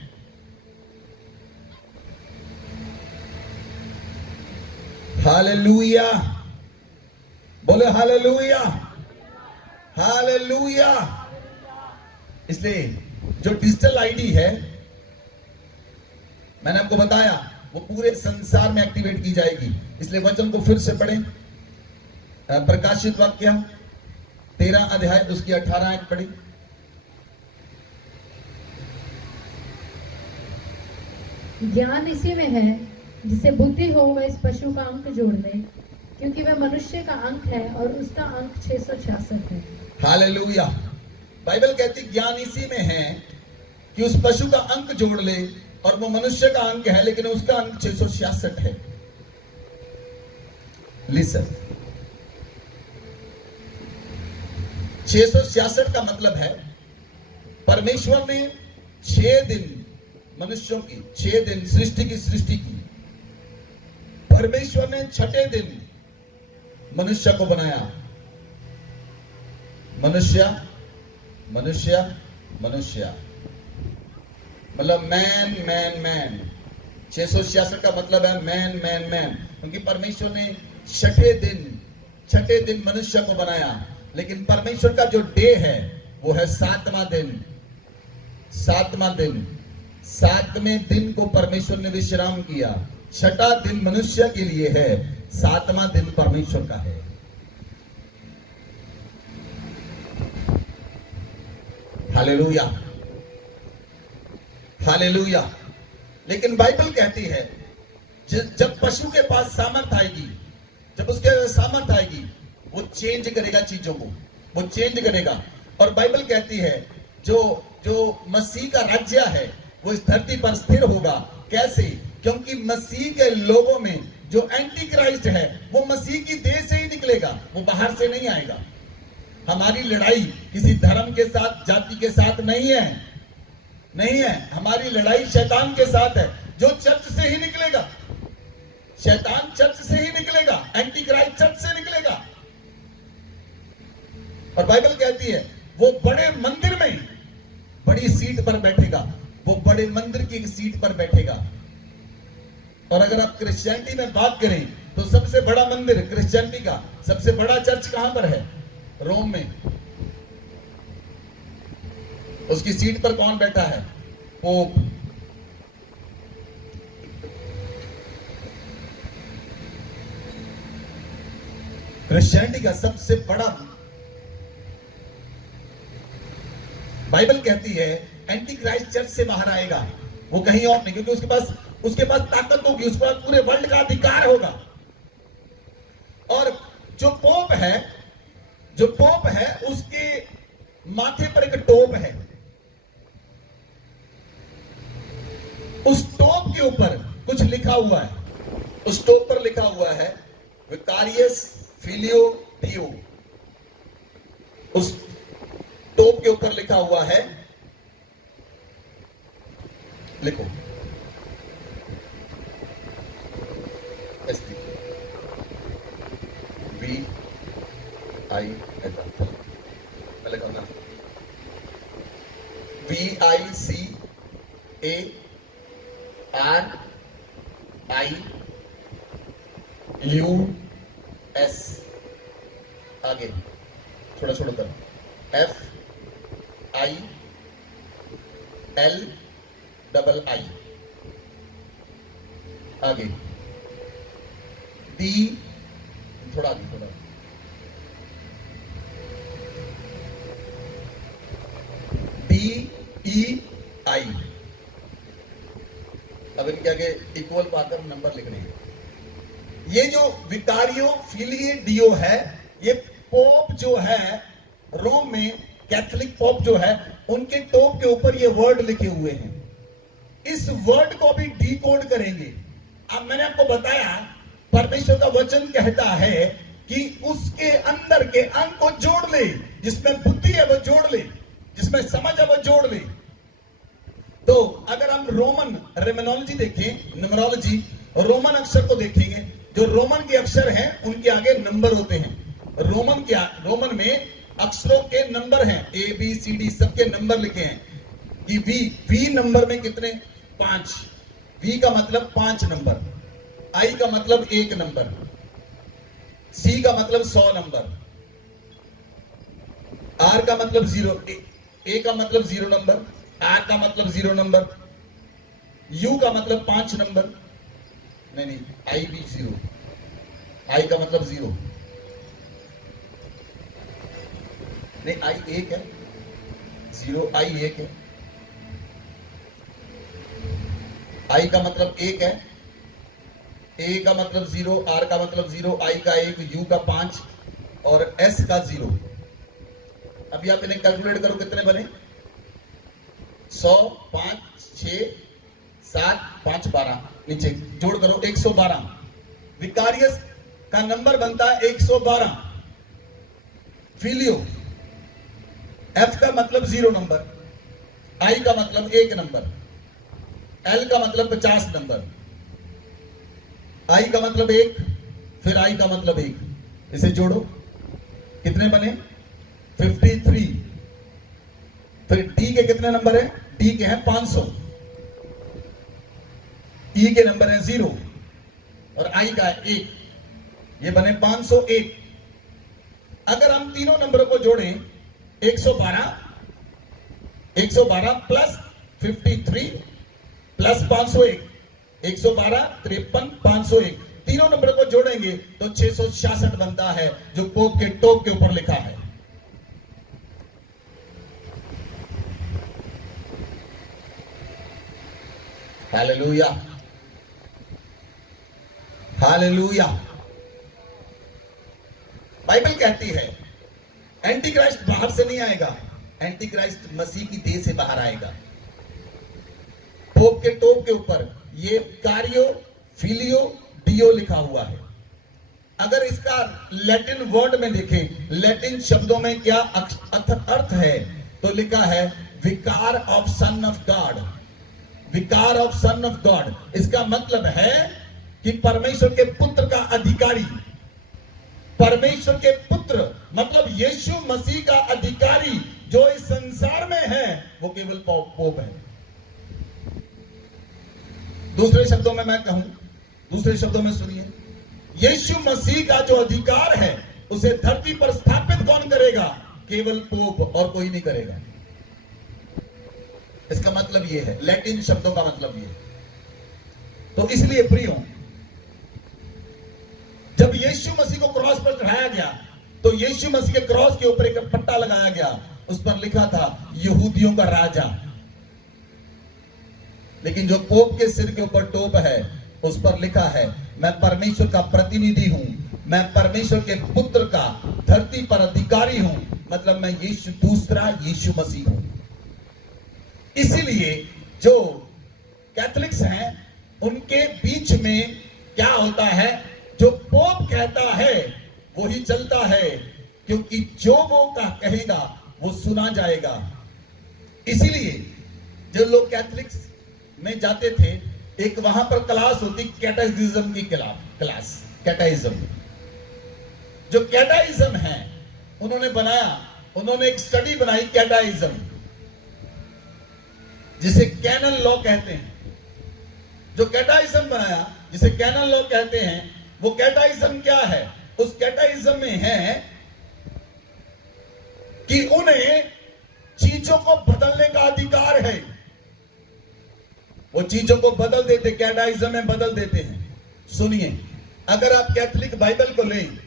हालेलुया, बोले हालेलुया, हालेलुया। इसलिए जो डिजिटल आईडी है, मैंने आपको बताया, वो पूरे संसार में एक्टिवेट की जाएगी। इसलिए वचन को फिर से पढ़ें। प्रकाशित वाक्य 13 अध्याय उसकी 18 आयत पढ़ी। ज्ञान इसी में है, जिसे बुद्धि हो वह इस पशु का अंक जोड़ ले, क्योंकि वह मनुष्य का अंक है और उसका अंक 666 है। हालेलुया। बाइबल कहती ज्ञान इसी में है कि उस पशु का अंक जोड़ ले, और वो मनुष्य का अंक है लेकिन उसका अंक 666 है। लिसन, 666 का मतलब है परमेश्वर ने 6 दिन मनुष्यों की, 6 दिन सृष्टि की। परमेश्वर ने 6ठे दिन मनुष्य को बनाया। मनुष्य मनुष्य मनुष्य, मतलब मैन मैन मैन। 666 का मतलब है मैन मैन मैन, क्योंकि परमेश्वर ने छठे दिन मनुष्य को बनाया, लेकिन परमेश्वर का जो डे है वो है 7वां दिन। 7वां दिन, 7वें दिन को परमेश्वर ने विश्राम किया। छठा दिन मनुष्य के लिए है, 7वां दिन परमेश्वर का है। Hallelujah, hallelujah. लेकिन बाइबल कहती है जब पशु के पास सामर्थ आएगी, जब उसके सामर्थ आएगी, वो चेंज करेगा चीजों को, वो चेंज करेगा। और बाइबल कहती है जो मसीह का राज्य है वो इस धरती पर स्थिर होगा। कैसे? क्योंकि मसीह के लोगों में जो एंटी क्राइस्ट है वो मसीह की देह से ही निकलेगा, वो बाहर से नहीं आएगा। हमारी लड़ाई किसी धर्म के साथ, जाति के साथ नहीं है, नहीं है। हमारी लड़ाई शैतान के साथ है, जो चर्च से ही निकलेगा। शैतान चर्च से ही निकलेगा, एंटी क्राइस्ट चर्च से निकलेगा। और बाइबल कहती है वो बड़े मंदिर में बड़ी सीट पर बैठेगा, वो बड़े मंदिर की एक सीट पर बैठेगा। और अगर आप क्रिश्चियनिटी में बात करें तो सबसे बड़ा मंदिर क्रिश्चियनिटी का, सबसे बड़ा चर्च कहां पर है? रोम में। उसकी सीट पर कौन बैठा है? पोप। क्रिश्चियनिटी का सबसे बड़ा, बाइबल कहती है एंटी क्राइस्ट चर्च से बाहर आएगा, वो कहीं और नहीं, क्योंकि उसके पास ताकत होगी, उसके पास पूरे वर्ल्ड का अधिकार होगा। और जो पोप है उसके माथे पर एक टोप है, उस टोप के ऊपर कुछ लिखा हुआ है। उस टोप पर लिखा हुआ है विकारियस फिलियो डियो। उस टोप के ऊपर लिखा हुआ है, लिखो VIC ARIUS, आगे थोड़ा छोड़ो कर, FILLI, आगे D, थोड़ा आगे, थोड़ा DEI। अब इनके आगे इक्वल पाकर नंबर लिखने हैं। ये जो विकारियो फिलियो डियो है, ये पोप जो है रोम में, कैथोलिक पोप जो है, उनके टोप के ऊपर ये वर्ड लिखे हुए हैं। इस वर्ड को भी डिकोड करेंगे। अब मैंने आपको बताया परमेश्वर का वचन कहता है कि उसके अंदर के अंग को जोड़ ले, जिसमें बुद्धि है वो जोड़ ले, जिसमें समझ है वो जोड़ ले। तो अगर हम रोमन रेमनोलॉजी देखें, न्यूमरोलॉजी, रोमन अक्षर को देखेंगे, जो रोमन के अक्षर हैं उनके आगे नंबर होते हैं। रोमन में अक्षरों के नंबर हैं, ABCD सबके नंबर लिखे हैं। कि वी नंबर में कितने? 5। V का मतलब 5 नंबर, I का मतलब 1 नंबर, C का मतलब 100 नंबर, R का मतलब 0, A का मतलब 0 नंबर, R का मतलब 0 नंबर, U का मतलब 5 नंबर, नहीं I भी 0, I का मतलब 0, नहीं I 1 है, 0 I 1 है, I का मतलब 1 है, A का मतलब 0, R का मतलब 0, I का 1, U का 5 और S का 0। अभी आप इन्हें कैलकुलेट करो, कितने बने? 100, 5, 6, 7, 5, 12, नीचे जोड़ करो 112। विकारियस का नंबर बनता है 112। फिलियो, F का मतलब 0 नंबर, I का मतलब 1 नंबर, L का मतलब 50 नंबर, I का मतलब 1, फिर I का मतलब 1। इसे जोड़ो, कितने बने? 53। फिर D के कितने नंबर है? D के हैं 500, ई के नंबर है 0 और आई का है 1, ये बने 501। अगर हम तीनों नंबरों को जोड़ें 112 प्लस 53 प्लस 501, 112, 53, 501, तीनों नंबर को जोड़ेंगे तो 666 बनता है, जो पोप के टोप के ऊपर लिखा है। Hallelujah, hallelujah. बाइबल कहती है एंटी क्राइस्ट बाहर से नहीं आएगा, एंटी क्राइस्ट मसीह की देह से बाहर आएगा। पोप के टोप के ऊपर ये कारियो फिलियो डियो लिखा हुआ है। अगर इसका लैटिन वर्ड में देखें, लैटिन शब्दों में क्या अर्थ है, तो लिखा है विकार ऑफ सन ऑफ गॉड, विकार ऑफ सन ऑफ गॉड। इसका मतलब है कि परमेश्वर के पुत्र का अधिकारी, परमेश्वर के पुत्र मतलब यीशु मसीह का अधिकारी जो इस संसार में है, वो केवल पोप है। दूसरे शब्दों में मैं कहूं, दूसरे शब्दों में सुनिए, यीशु मसीह का जो अधिकार है उसे धरती पर स्थापित कौन करेगा? केवल पोप, और कोई नहीं करेगा। इसका मतलब यह है, लैटिन शब्दों का मतलब यह है। तो इसलिए प्रियो, जब यीशु मसीह को क्रॉस पर चढ़ाया गया तो यीशु मसीह के क्रॉस के ऊपर एक पट्टा लगाया गया, उस पर लिखा था यहूदियों का राजा। लेकिन जो पोप के सिर के ऊपर टोप है उस पर लिखा है मैं परमेश्वर का प्रतिनिधि हूं, मैं परमेश्वर के पुत्र का धरती पर अधिकारी हूं, मतलब मैं दूसरा यीशु मसीह हूं। इसीलिए जो कैथोलिक्स हैं उनके बीच में क्या होता है, जो पोप कहता है वही चलता है, क्योंकि जो वो का कहेगा वो सुना जाएगा। इसीलिए जो लोग कैथोलिक्स में जाते थे, एक वहां पर क्लास होती कैटेकिज्म की क्लास, कैटेकिज्म। जो कैटेकिज्म है उन्होंने एक स्टडी बनाई कैटेकिज्म, जिसे कैनन लॉ कहते हैं। जो कैटेकिज्म बनाया जिसे कैनन लॉ कहते हैं, वो कैटेकिज्म क्या है? उस कैटेकिज्म में है कि उन्हें चीजों को बदलने का अधिकार है। वो चीजों को बदल देते, कैटेकिज्म में बदल देते हैं। सुनिए, अगर आप कैथोलिक बाइबल को लें,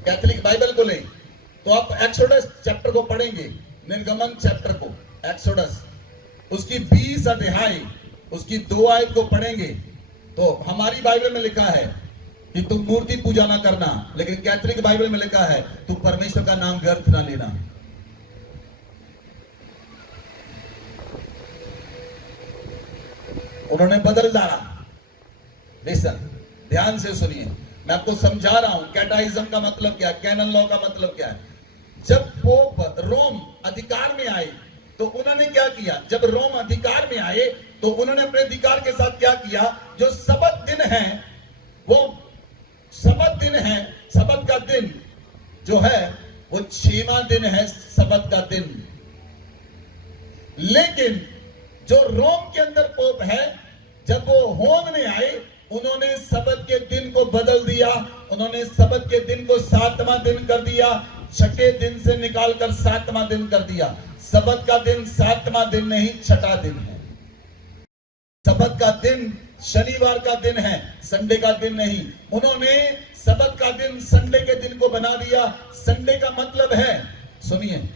कैथोलिक बाइबल को लें तो आप एक्सोडस चैप्टर को पढ़ेंगे, निर्गमन चैप्टर को, एक्सोडस उसकी 20 अध्याय उसकी 2 आयत को पढ़ेंगे तो हमारी बाइबल में लिखा है कि तुम मूर्ति पूजा ना करना, लेकिन कैथोलिक बाइबल में लिखा है तुम परमेश्वर का नाम व्यर्थ ना लेना। उन्होंने बदल डाला। लिसन, ध्यान से सुनिए, मैं आपको समझा रहा हूं कैटेकिज्म का मतलब क्या है, कैनन लॉ का मतलब क्या है। जब पोप रोम अधिकार में आए तो उन्होंने क्या किया? जब रोम अधिकार में आए तो उन्होंने अपने अधिकार के साथ क्या किया? जो सबत दिन है, वो सबत दिन है, सबत का दिन जो है वो 6वां दिन है, सबत का दिन। लेकिन जो रोम के अंदर पोप है, जब वो होम में आए उन्होंने सबत के दिन को बदल दिया। उन्होंने सबत के दिन को 7वां दिन कर दिया, 6ठे दिन से निकालकर 7वां दिन कर दिया। सबत का दिन 7वां दिन नहीं, 6ठा दिन है। सबत का दिन शनिवार का दिन है, संडे का दिन नहीं। उन्होंने सबत का दिन संडे के दिन को बना दिया। संडे का मतलब है, सुनिए,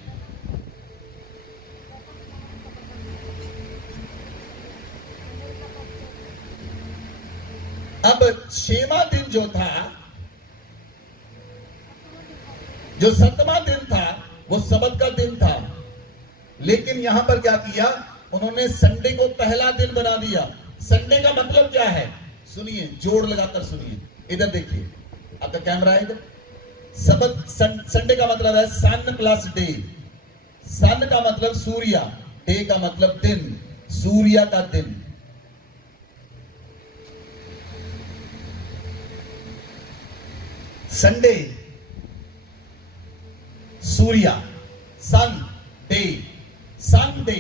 अब 6वां दिन जो था, जो 7वां दिन था, वो सबत का दिन था। लेकिन यहां पर क्या किया? उन्होंने संडे को पहला दिन बना दिया। संडे का मतलब क्या है? सुनिए, जोड़ लगाकर सुनिए, इधर देखिए, आपका कैमरा है इधर। सबत संडे का मतलब है सन प्लस डे। सन का मतलब सूर्य, डे का मतलब दिन, सूर्य का दिन। संडे सूर्य, सन डे, सन डे।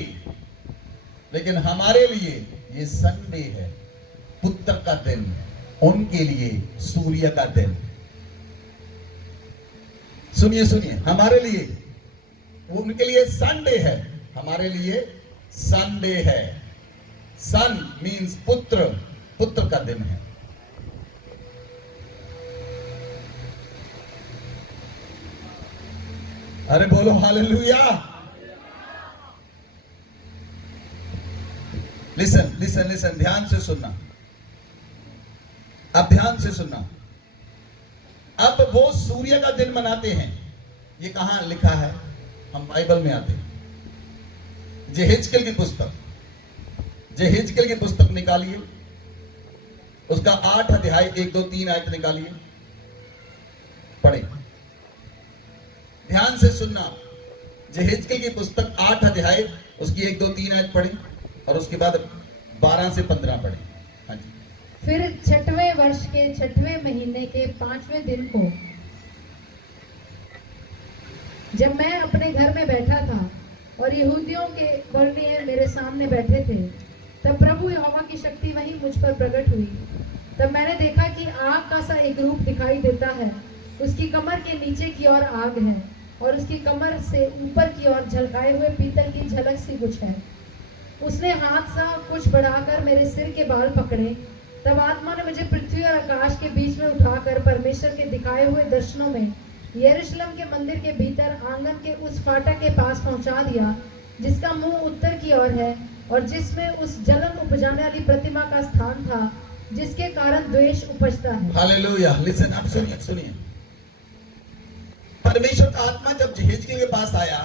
लेकिन हमारे लिए ये संडे है, पुत्र का दिन, उनके लिए सूर्य का दिन। सुनिए सुनिए, हमारे लिए, उनके लिए संडे है, हमारे लिए संडे है। सन मीन्स पुत्र, पुत्र का दिन है। अरे बोलो हालेलुया। लिसन लिसन लिसन, ध्यान से सुनना, अब ध्यान से सुनना। अब वो सूर्य का दिन मनाते हैं, ये कहां लिखा है? हम बाइबल में आते हैं। यहेजकेल की पुस्तक, यहेजकेल की पुस्तक निकालिए, उसका 8 अध्याय 1, 2, 3 आयत निकालिए, पढ़े, ध्यान से सुनना। यहेजकेल की पुस्तक 8 अध्याय, उसकी 1, 2, 3 आयत पढ़े, और उसके बाद 12 से 15 पढ़े। हाँ जी। फिर 6वें वर्ष के 6वें महीने के 5वें दिन को, जब मैं अपने घर में बैठा था और यहूदियों के कुलीन मेरे सामने बैठे थे, तब प्रभु यहोवा की शक्ति वहीं मुझ पर प्रकट हुई। तब मैंने देखा कि आग का सा एक रूप दिखाई देता है, उसकी कमर के नीचे की ओर आग है और उसकी कमर से ऊपर की ओर झलकाए हुए पीतल की झलक सी कुछ है। उसने हाथ सा कुछ बढ़ाकर मेरे सिर के बाल पकड़े। तब आत्मा ने मुझे पृथ्वी और आकाश के बीच में उठाकर परमेश्वर के दिखाए हुए दर्शनों में यरूशलेम के मंदिर के भीतर आंगन के उस फाटक के पास पहुंचा दिया, जिसका मुंह उत्तर की ओर है और जिसमें उस जलन उपजाने वाली प्रतिमा का स्थान था, जिसके कारण द्वेष उपजता है। हालेलुया। लिसन, अब सुनिए सुनिए। परमेश्वर का आत्मा जब यहेजकेल के पास आया,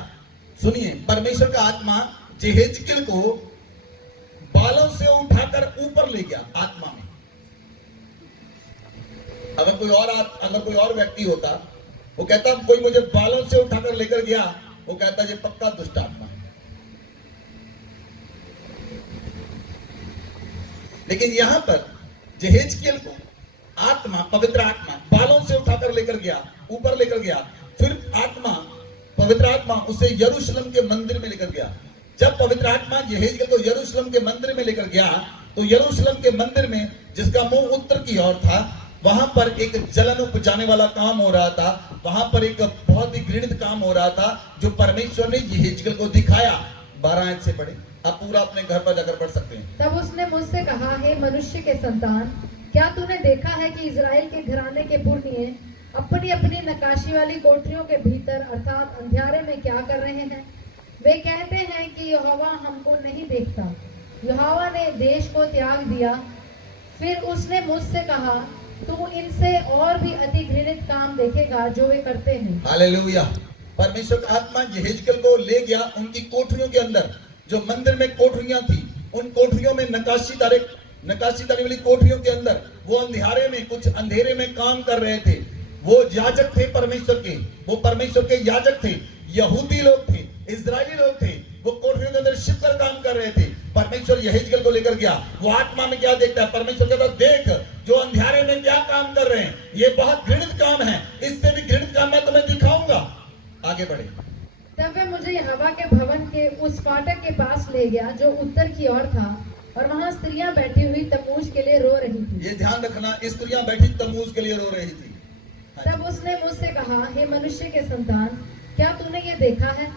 सुनिए, परमेश्वर का आत्मा यहेजकेल को बालों से उठाकर ऊपर ले गया आत्मा में। अगर कोई और व्यक्ति होता, वो कहता कोई मुझे बालों से उठाकर लेकर गया, वो कहता ये पक्का दुष्ट आत्मा है। लेकिन यहां पर यहेजकेल को आत्मा, पवित्र आत्मा बालों से उठाकर लेकर गया, ऊपर लेकर गया। फिर आत्मा, पवित्र आत्मा उसे यरूशलेम के मंदिर में लेकर गया। जब पवित्र आत्मा यहेजकेल को यरूशलेम के मंदिर में लेकर गया, तो यरूशलेम के मंदिर में, जिसका मुंह उत्तर की ओर था, वहां पर एक जलन उपजाने वाला काम हो रहा था। वहां पर एक बहुत ही घृणित काम हो रहा था, जो परमेश्वर ने यहेजकेल को दिखाया। 12 आयत से पढ़े, आप पूरा अपने घर पर जाकर पढ़ सकते हैं। तब उसने मुझसे कहा, हे मनुष्य के संतान, क्या तूने देखा है कि इजराइल के घराने के पुरनिये अपनी अपनी नकाशी वाली कोठरियों के भीतर अर्थात अंधियारे में क्या कर रहे हैं? वे कहते हैं कि यहोवा हमको नहीं देखता, यहोवा ने देश को त्याग दिया। फिर उसने मुझसे कहा, तू इनसे और भी अति घृणित काम देखेगा जो वे करते हैं। हालेलुया। परमेश्वर का आत्मा यहेजकेल को ले गया उनकी कोठरियों के अंदर, जो मंदिर में कोठरियां थी, उन कोठरियों में नकाशीदारी वाली कोठरियों के अंदर वो अंधियारे में, कुछ अंधेरे में काम कर रहे थे। वो याजक थे परमेश्वर के, वो परमेश्वर के याजक थे, यहूदी लोग थे, इजरायली लोग थे। वो कोठरियों के अंदर छिपकर काम कर रहे थे। परमेश्वर यहेजकेल को लेकर गया। वो आत्मा में क्या देखता है? परमेश्वर कहता, देख जो अंधियारे में क्या काम कर रहे हैं, ये बहुत घृणित काम है, इससे भी घृणित काम मैं तुम्हें दिखाऊंगा। आगे बढ़े। तब वह मुझे यहोवा के भवन के उस फाटक के पास ले गया जो उत्तर की ओर था, और वहां स्त्रियां बैठी हुई तम्बूज के लिए रो रही थी। ये ध्यान रखना, स्त्रियां बैठी तम्बूज के लिए रो रही थी। तब उसने मुझसे कहा, हे मनुष्य के संतान, क्या तूने ये देखा है?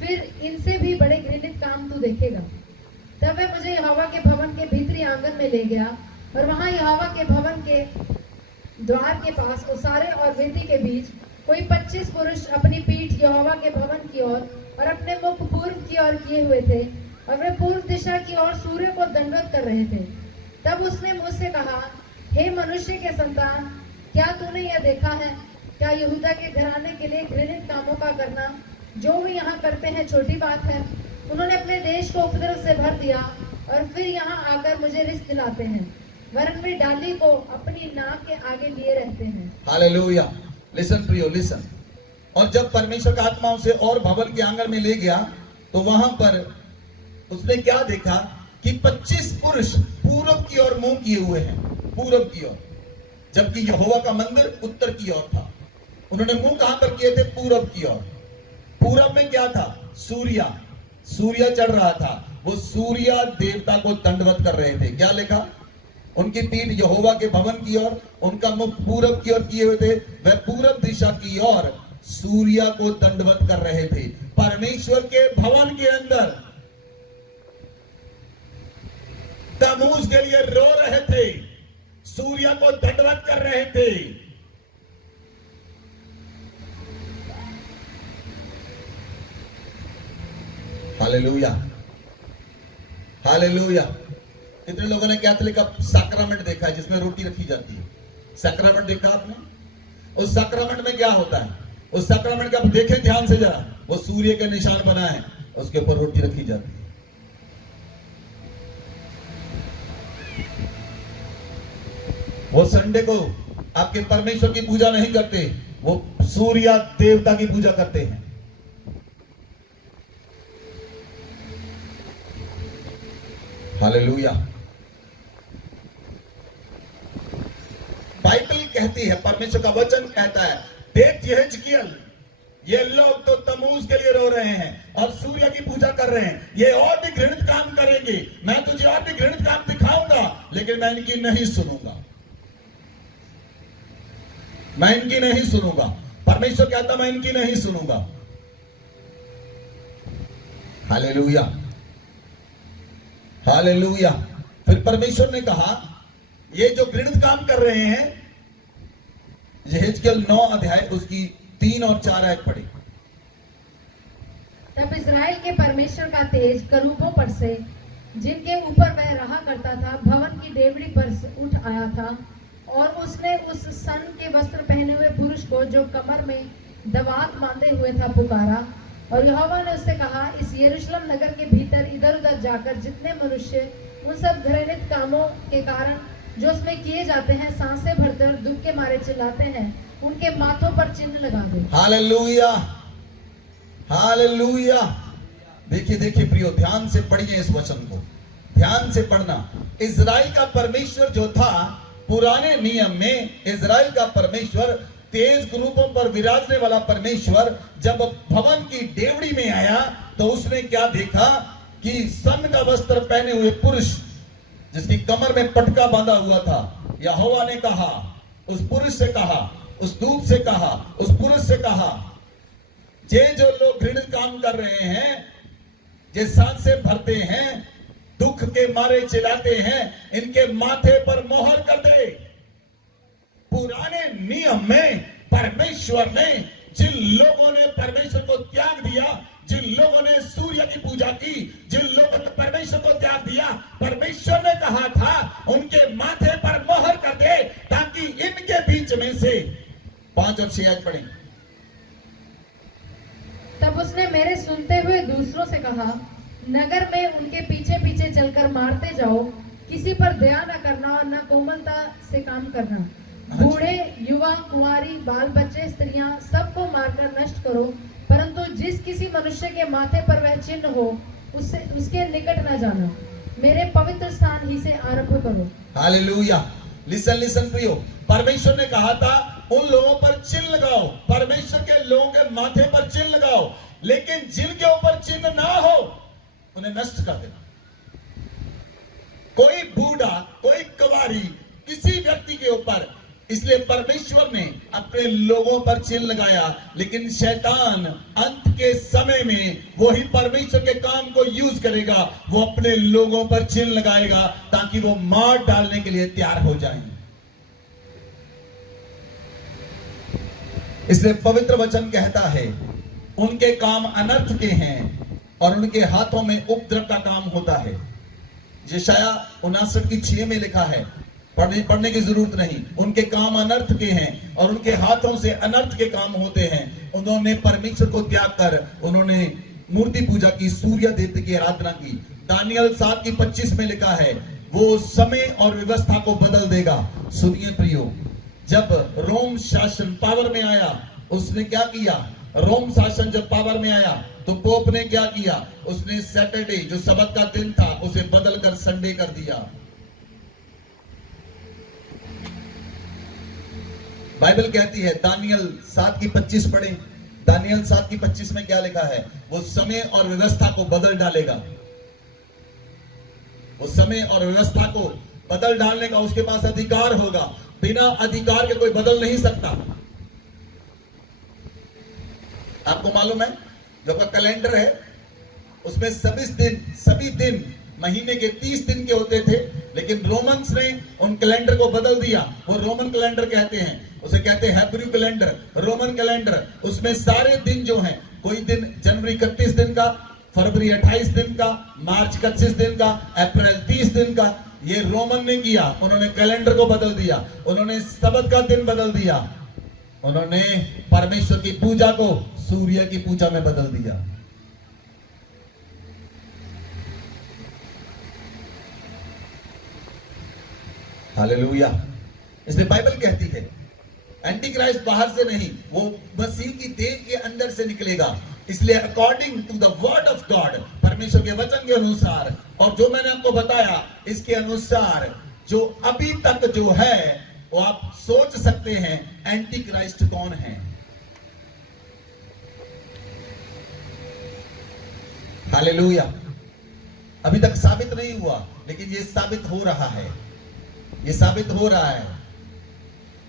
फिर इनसे भी बड़े घृणित काम तू देखेगा। तब वह मुझे यहोवा के भवन के भीतरी आंगन में ले गया, और वहां यहोवा के भवन के द्वार के पास ओसारे और वेदी के बीच कोई 25 पुरुष अपनी पीठ यहोवा के भवन की ओर और अपने मुख पूर्व की ओर किए हुए थे, और वे पूर्व दिशा की ओर सूर्य को दंडवत कर रहे थे। तब उसने मुझसे कहा, हे मनुष्य के संतान, क्या तूने यह देखा है? क्या यहूदा के घराने के लिए घृणित कामों का करना, जो वे यहाँ करते हैं, छोटी बात है? उन्होंने अपने देश को उपद्रव से भर दिया और फिर यहाँ आकर मुझे रिस दिलाते हैं, वरन वे डाली को अपनी नाक के आगे लिए रहते हैं। हालेलुया। लिसन प्रियो, लिसन। और जब परमेश्वर का आत्मा उसे और भवन के आंगन में ले गया, तो वहां पर उसने क्या देखा कि 25 पुरुष पूरब की ओर मुंह किए हुए हैं, पूरब की ओर, जबकि यहोवा का मंदिर उत्तर की ओर था। उन्होंने मुंह कहां पर किए थे? पूरब की ओर। पूरब में क्या था? सूर्य चढ़ रहा था। वो सूर्य देवता को दंडवत कर रहे थे। क्या लिखा? उनकी पीठ यहोवा के भवन की ओर, उनका मुख पूरब की ओर किए हुए थे, वह पूरब दिशा की ओर सूर्य को दंडवत कर रहे थे। परमेश्वर के भवन के अंदर तमूज के लिए रो रहे थे, सूर्य को दंडवत कर रहे थे। Hallelujah, hallelujah. कितने लोगों ने कैथोलिक का सैक्रामेंट देखा है जिसमें रोटी रखी जाती है? सैक्रामेंट देखा आपने? उस सैक्रामेंट में क्या होता है? उस सैक्रामेंट का आप देखें ध्यान से जरा, वो सूर्य के निशान बना है, उसके ऊपर रोटी रखी जाती है। वो संडे को आपके परमेश्वर की पूजा नहीं करते, वो सूर्य देवता की पूजा करते हैं। हालेलुया। बाइबल कहती है, परमेश्वर का वचन कहता है, देख यहेजकियेल, ये लोग तो तमूज के लिए रो रहे हैं और सूर्य की पूजा कर रहे हैं, ये और भी घृणित काम करेंगे, मैं तुझे और भी घृणित काम दिखाऊंगा, लेकिन मैं इनकी नहीं सुनूंगा, मैं इनकी नहीं सुनूंगा। परमेश्वर कहता मैं इनकी नहीं सुनूंगा। Hallelujah, hallelujah. फिर परमेश्वर ने कहा, ये जो घृणित काम कर रहे हैं, यहेजकियेल 9 अध्याय उसकी 3 और 4 आयत पढ़ी। तब इस्राएल के परमेश्वर का तेज करूबों पर से, जिनके ऊपर वह रहा करता था, भवन की डेवड़ी पर उठ आया था, और उसने उस सन के वस्त्र पहने हुए पुरुष को, जो कमर में दवात बांधे हुए था, पुकारा। और यहोवा ने उससे कहा, इस यरूशलेम नगर के भीतर इधर उधर जाकर जितने मनुष्य उन सब घृणित कामों के कारण जो उसमें किए जाते हैं, सांसें भरते और दुख के मारे चिल्लाते हैं, उनके माथों पर चिन्ह लगा दो। Hallelujah, hallelujah. देखिए देखिए प्रियो, ध्यान से पढ़िए इस वचन को, ध्यान से पढ़ना। इजराइल का परमेश्वर जो था, पुराने नियम में इजराइल का परमेश्वर, तेज रूपों पर विराजने वाला परमेश्वर, जब भवन की डेवड़ी में आया तो उसने क्या देखा कि सन का वस्त्र पहने हुए पुरुष, जिसकी कमर में पटका बांधा हुआ था। यहोवा ने कहा, उस पुरुष से कहा, उस दूत से कहा, उस पुरुष से कहा, ये जो लोग घृणित काम कर रहे हैं, ये सांसें भरते हैं, दुख के मारे चिल्लाते हैं, इनके माथे पर मोहर कर दे। पुराने नियम में परमेश्वर ने जिन लोगों ने परमेश्वर को त्याग दिया, जिन लोगों ने सूर्य की पूजा की, जिन लोगों ने परमेश्वर को त्याग दिया, परमेश्वर ने कहा था उनके माथे पर मोहर कर दे, ताकि इनके बीच में से 5 और 6 आयत पढ़ें। तब उसने मेरे सुनते हुए दूसरों से कहा, नगर में उनके पीछे पीछे चलकर मारते जाओ, किसी पर दया न करना और न कोमलता से काम करना। बूढ़े, युवा, कुंवारी, बाल बच्चे, स्त्रियां, सबको मारकर नष्ट करो, परंतु जिस किसी मनुष्य के माथे पर वह चिन्ह हो, उसके निकट न जाना। मेरे पवित्र स्थान ही से आरंभ करो। हालेलुया। लिसन लिसन प्रियो, परमेश्वर ने कहा था उन लोगों पर चिन्ह लगाओ, परमेश्वर के लोगों के माथे पर चिन्ह लगाओ, लेकिन जिनके ऊपर चिन्ह ना हो उन्हें नष्ट कर देना। कोई बूढ़ा, कोई कुंवारी, किसी व्यक्ति के ऊपर, इसलिए परमेश्वर ने अपने लोगों पर चिन्ह लगाया, लेकिन शैतान अंत के समय में वही परमेश्वर के काम को यूज करेगा, वो अपने लोगों पर चिन्ह लगाएगा ताकि वो मार डालने के लिए तैयार हो जाएं। इसलिए पवित्र वचन कहता है, उनके काम अनर्थ के हैं और उनके हाथों में उपद्रव का काम होता है। यशाया 59:6 में लिखा है, पढ़ने की जरूरत नहीं, उनके काम अनर्थ के हैं और उनके हाथों से अनर्थ के काम होते हैं। उन्होंने परमेश्वर को त्याग कर उन्होंने मूर्ति पूजा की, सूर्य देवता की आराधना की। दानियल 7:25 में लिखा है, वो समय और व्यवस्था को बदल देगा। सुनिए प्रियो, जब रोम शासन पावर में आया, उसने क्या किया? रोम शासन जब पावर में आया तो पोप ने क्या किया? उसने सैटरडे, जो सबत का दिन था, उसे बदलकर संडे कर दिया। बाइबल कहती है, दानियल 7:25 पढ़ें। दानियल 7:25 में क्या लिखा है? वो समय और व्यवस्था को बदल डालेगा। वो समय और व्यवस्था को बदल डालने का उसके पास अधिकार होगा। बिना अधिकार के कोई बदल नहीं सकता। आपको मालूम है जो आपका कैलेंडर है उसमें सभी दिन महीने के 30 दिन के होते थे, लेकिन रोमन्स ने उन कैलेंडर को बदल दिया। वो रोमन कैलेंडर कहते हैं, उसे कहते हैं हिब्रू कैलेंडर, रोमन कैलेंडर। उसमें सारे दिन जो हैं, कोई दिन जनवरी 31 दिन का, फरवरी 28 दिन का, मार्च 25 दिन का, अप्रैल 30 दिन का, ये रोमन ने किया। उन्होंने कैलेंडर को बदल दिया, उन्होंने सबत का दिन बदल दिया, उन्होंने परमेश्वर की पूजा को सूर्य की पूजा में बदल दिया। हालेलुया। इसलिए बाइबल कहती है एंटी क्राइस्ट बाहर से नहीं, वो मसीह की देह के अंदर से निकलेगा। इसलिए according to the word of God, परमेश्वर के वचन के अनुसार, और जो मैंने आपको बताया इसके अनुसार, जो अभी तक जो है वो आप सोच सकते हैं एंटी क्राइस्ट कौन है। हालेलुया। अभी तक साबित नहीं हुआ, लेकिन ये साबित हो रहा है, ये साबित हो रहा है।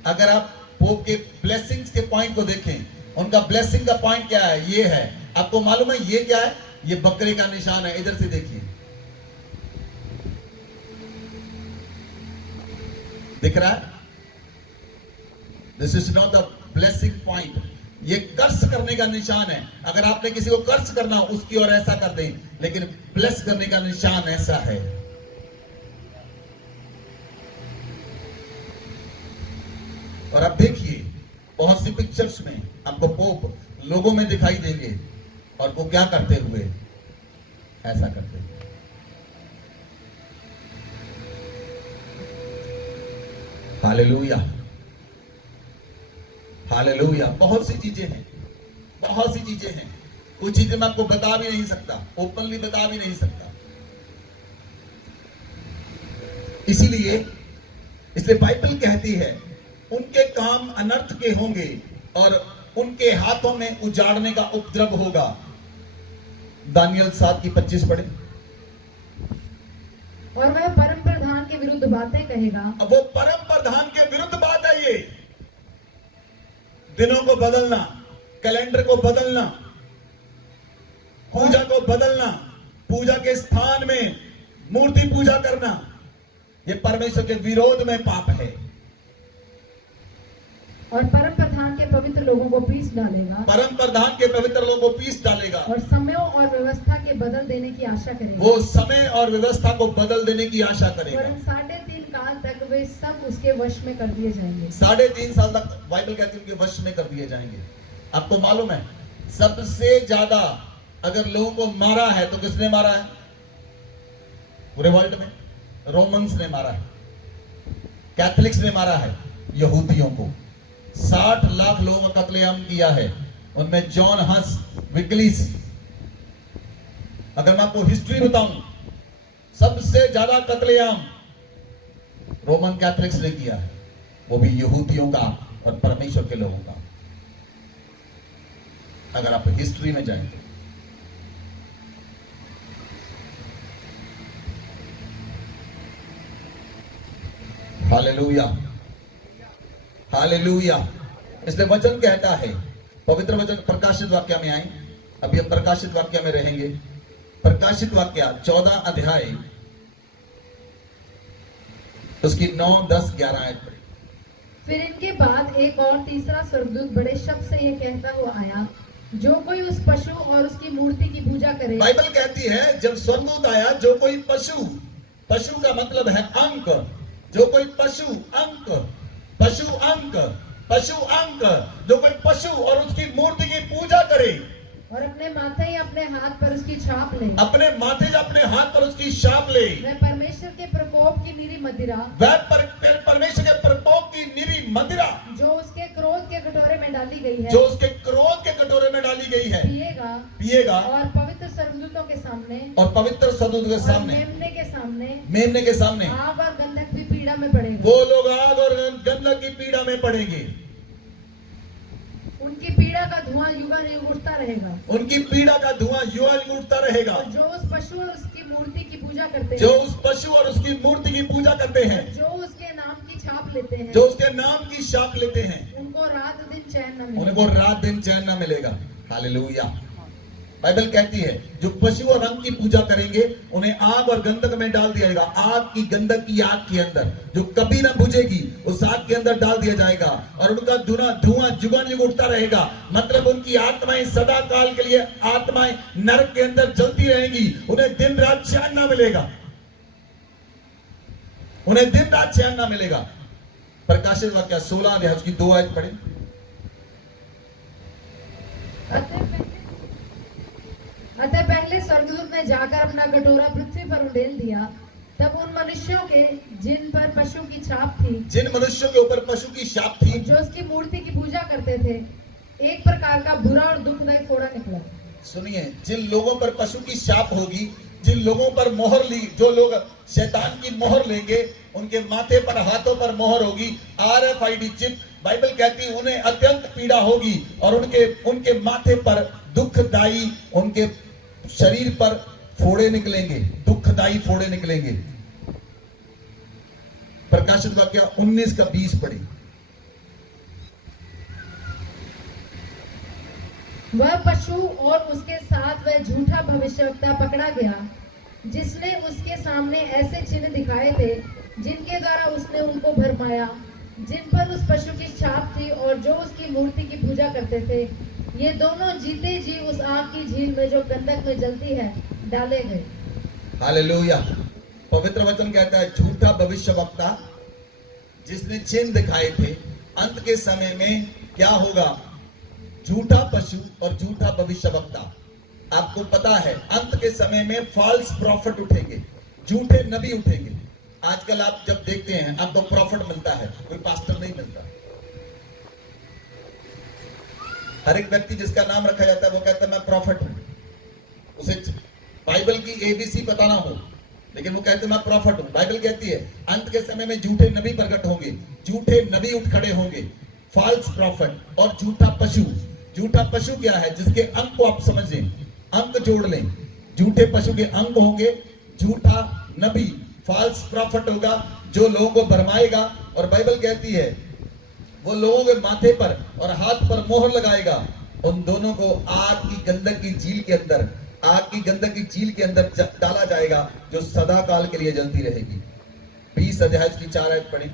अगर आप पोप के ब्लेसिंग्स के पॉइंट को देखें, उनका ब्लेसिंग का पॉइंट क्या है, ये है। आपको मालूम है ये क्या है? ये बकरे का निशान है। इधर से देखिए, दिख रहा है? This is not the blessing point. ये कर्स करने का निशान है। अगर आपने किसी को कर्स करना हो उसकी ओर ऐसा कर दें, लेकिन ब्लेस करने का निशान ऐसा है। और अब देखिए बहुत सी पिक्चर्स में आपको पोप लोगों में दिखाई देंगे, और वो क्या करते हुए, ऐसा करते हुए। Hallelujah, hallelujah. बहुत सी चीजें हैं, बहुत सी चीजें हैं। कुछ चीजें मैं आपको बता भी नहीं सकता, ओपनली बता भी नहीं सकता। इसलिए बाइबल कहती है उनके काम अनर्थ के होंगे और उनके हाथों में उजाड़ने का उपद्रव होगा। दानियल 7:25 पढ़े। और वह परम प्रधान के विरुद्ध बातें कहेगा। अब वो परम प्रधान के विरुद्ध बात है। ये दिनों को बदलना, कैलेंडर को बदलना, पूजा को बदलना, पूजा के स्थान में मूर्ति पूजा करना, ये परमेश्वर के विरोध में पाप है। और परम प्रधान के पवित्र लोगों को पीस डालेगा। परम प्रधान के पवित्र लोगों को पीस डालेगा। और समयों और व्यवस्था के बदल देने की आशा करेगा। वो समय और व्यवस्था को बदल देने की आशा करेगा। वरन 3.5 काल तक वे सब उसके वश में कर दिए जाएंगे। 3.5 साल तक बाइबल कहती है उनके वश में कर दिए जाएंगे। आपको मालूम है सबसे ज्यादा अगर लोगों को मारा है तो किसने मारा है पूरे वर्ल्ड में? रोमन्स ने मारा है, कैथोलिक्स ने मारा है यहूदियों को। 60 लाख लोगों का कत्लेआम किया है, उनमें जॉन हंस विकलिस। अगर मैं आपको हिस्ट्री बताऊं, सबसे ज्यादा कत्लेआम रोमन कैथोलिक्स ने किया है, वो भी यहूदियों का और परमेश्वर के लोगों का। अगर आप हिस्ट्री में जाएंगे, हालेलुया, हालेलुया। इसलिए वचन कहता है, पवित्र वचन प्रकाशित वाक्य में आए। अभी हम प्रकाशित वाक्य में रहेंगे। प्रकाशित वाक्य 14 अध्याय उसकी 9, 10, 11 आयत पढ़े। फिर इनके बाद एक और तीसरा स्वर्गदूत बड़े शब्द से यह कहता हुआ आया, जो कोई उस पशु और उसकी मूर्ति की पूजा करे। बाइबल कहती है जब स्वर्गदूत आया, जो कोई पशु, पशु का मतलब है अंक, जो कोई पशु अंक, पशु अंक, पशु अंक, जो कोई पशु और उसकी मूर्ति की पूजा करे और अपने माथे या अपने हाथ पर उसकी छाप ले, अपने माथे या अपने हाथ पर उसकी छाप ले, वह परमेश्वर के प्रकोप की निरी मदिरा, वह परमेश्वर के प्रकोप की निरी मदिरा, जो उसके क्रोध के कटोरे में डाली गई है, जो उसके क्रोध के कटोरे में डाली गई है, पिएगा और पवित्र स्वर्गदूतों के सामने, और पवित्र स्वर्गदूतों के सामने, मेमने के सामने आग और गंधक की पीड़ा में पड़ेगा। वो लोग आग और गंधक की पीड़ा में पड़ेंगे। उनकी पीड़ा का धुआं युगानुयुग उठता रहेगा। उनकी पीड़ा का धुआं युगानुयुग उठता रहेगा। और जो उस पशु और उसकी मूर्ति की पूजा करते हैं, जो उस पशु और उसकी मूर्ति की पूजा करते हैं, जो उसके नाम की छाप लेते हैं, जो उसके नाम की शाप लेते हैं, उनको रात दिन चैन न मिलेगा। उनको रात दिन चैन न मिलेगा। हालेलुया। बाइबल कहती है जो पशु और रंग की पूजा करेंगे उन्हें आग और गंधक में डाल दिया जाएगा। आग की गंधक की आग के अंदर जो कभी ना बुझेगी उस आग के अंदर डाल दिया जाएगा और उनका धुआं जुगानुयुग उठता रहेगा। मतलब उनकी आत्माएं सदा काल के लिए आत्माएं नरक के अंदर जलती रहेंगी। उन्हें दिन रात चैन ना मिलेगा। उन्हें दिन रात चैन ना मिलेगा। प्रकाशित वाक्य 16 अध्याय उसकी 2 आयत पढ़े। अतः पहले स्वर्गदूत ने जाकर अपना कटोरा पृथ्वी पर उंडेल दिया। तब उन मनुष्यों के जिन पर पशु की छाप थी, जिन मनुष्यों के ऊपर पशु की छाप थी, जो उसकी मूर्ति की पूजा करते थे, एक प्रकार का बुरा और दुखदायी फोड़ा निकला। सुनिए, जिन लोगों पर पशु की छाप होगी, जिन लोगों पर मोहर ली, जो लोग शैतान की मोहर लेंगे, उनके माथे पर हाथों पर मोहर होगी, RFID चिप। बाइबल कहती है उन्हें अत्यंत पीड़ा होगी और उनके माथे पर दुखदाई, उनके शरीर पर फोड़े निकलेंगे, दुखदाई फोड़े निकलेंगे। प्रकाशित वाक्य 19 का 20 पढ़ी। वह पशु और उसके साथ वह झूठा भविष्यवक्ता पकड़ा गया, जिसने उसके सामने ऐसे चिन्ह दिखाए थे जिनके द्वारा उसने उनको भरमाया, जिन पर उस पशु की छाप थी और जो उसकी मूर्ति की पूजा करते थे। ये दोनों जीते जी उस आग की झील में जो गंधक में जलती है डाले गए। हालेलुया। पवित्र वचन कहता है झूठा भविष्यवक्ता जिसने चिन्ह दिखाए थे, अंत के समय में क्या होगा? झूठा पशु और झूठा भविष्यवक्ता। आपको पता है अंत के समय में फॉल्स प्रॉफिट उठेंगे, झूठे नबी उठेंगे। आजकल आप जब देखते हैं आपको प्रॉफिट मिलता है, कोई पास्टर नहीं मिलता। हर एक व्यक्ति जिसका नाम रखा जाता है वो कहता है मैं प्रॉफिट हूं। उसे बाइबल की ABC पता ना हो, लेकिन वो कहते हैं मैं प्रॉफिट हूं। बाइबल कहती है अंत के समय में झूठे नबी प्रकट होंगे, झूठे नबी उठ खड़े होंगे, फॉल्स प्रॉफिट। और झूठा पशु, झूठा पशु क्या है? जिसके अंक को आप समझ लें, अंक जोड़ लें। झूठे पशु के अंक होंगे, झूठा नबी, फॉल्स प्रॉफिट होगा जो लोगों को भरमाएगा। और बाइबल कहती है वो लोगों के माथे पर और हाथ पर मोहर लगाएगा। उन दोनों को आग की गंधक की झील के अंदर, आग की गंधक की झील के अंदर डाला जाएगा जो सदा काल के लिए जलती रहेगी। 20 अध्याय की 4 आयत पढ़ी।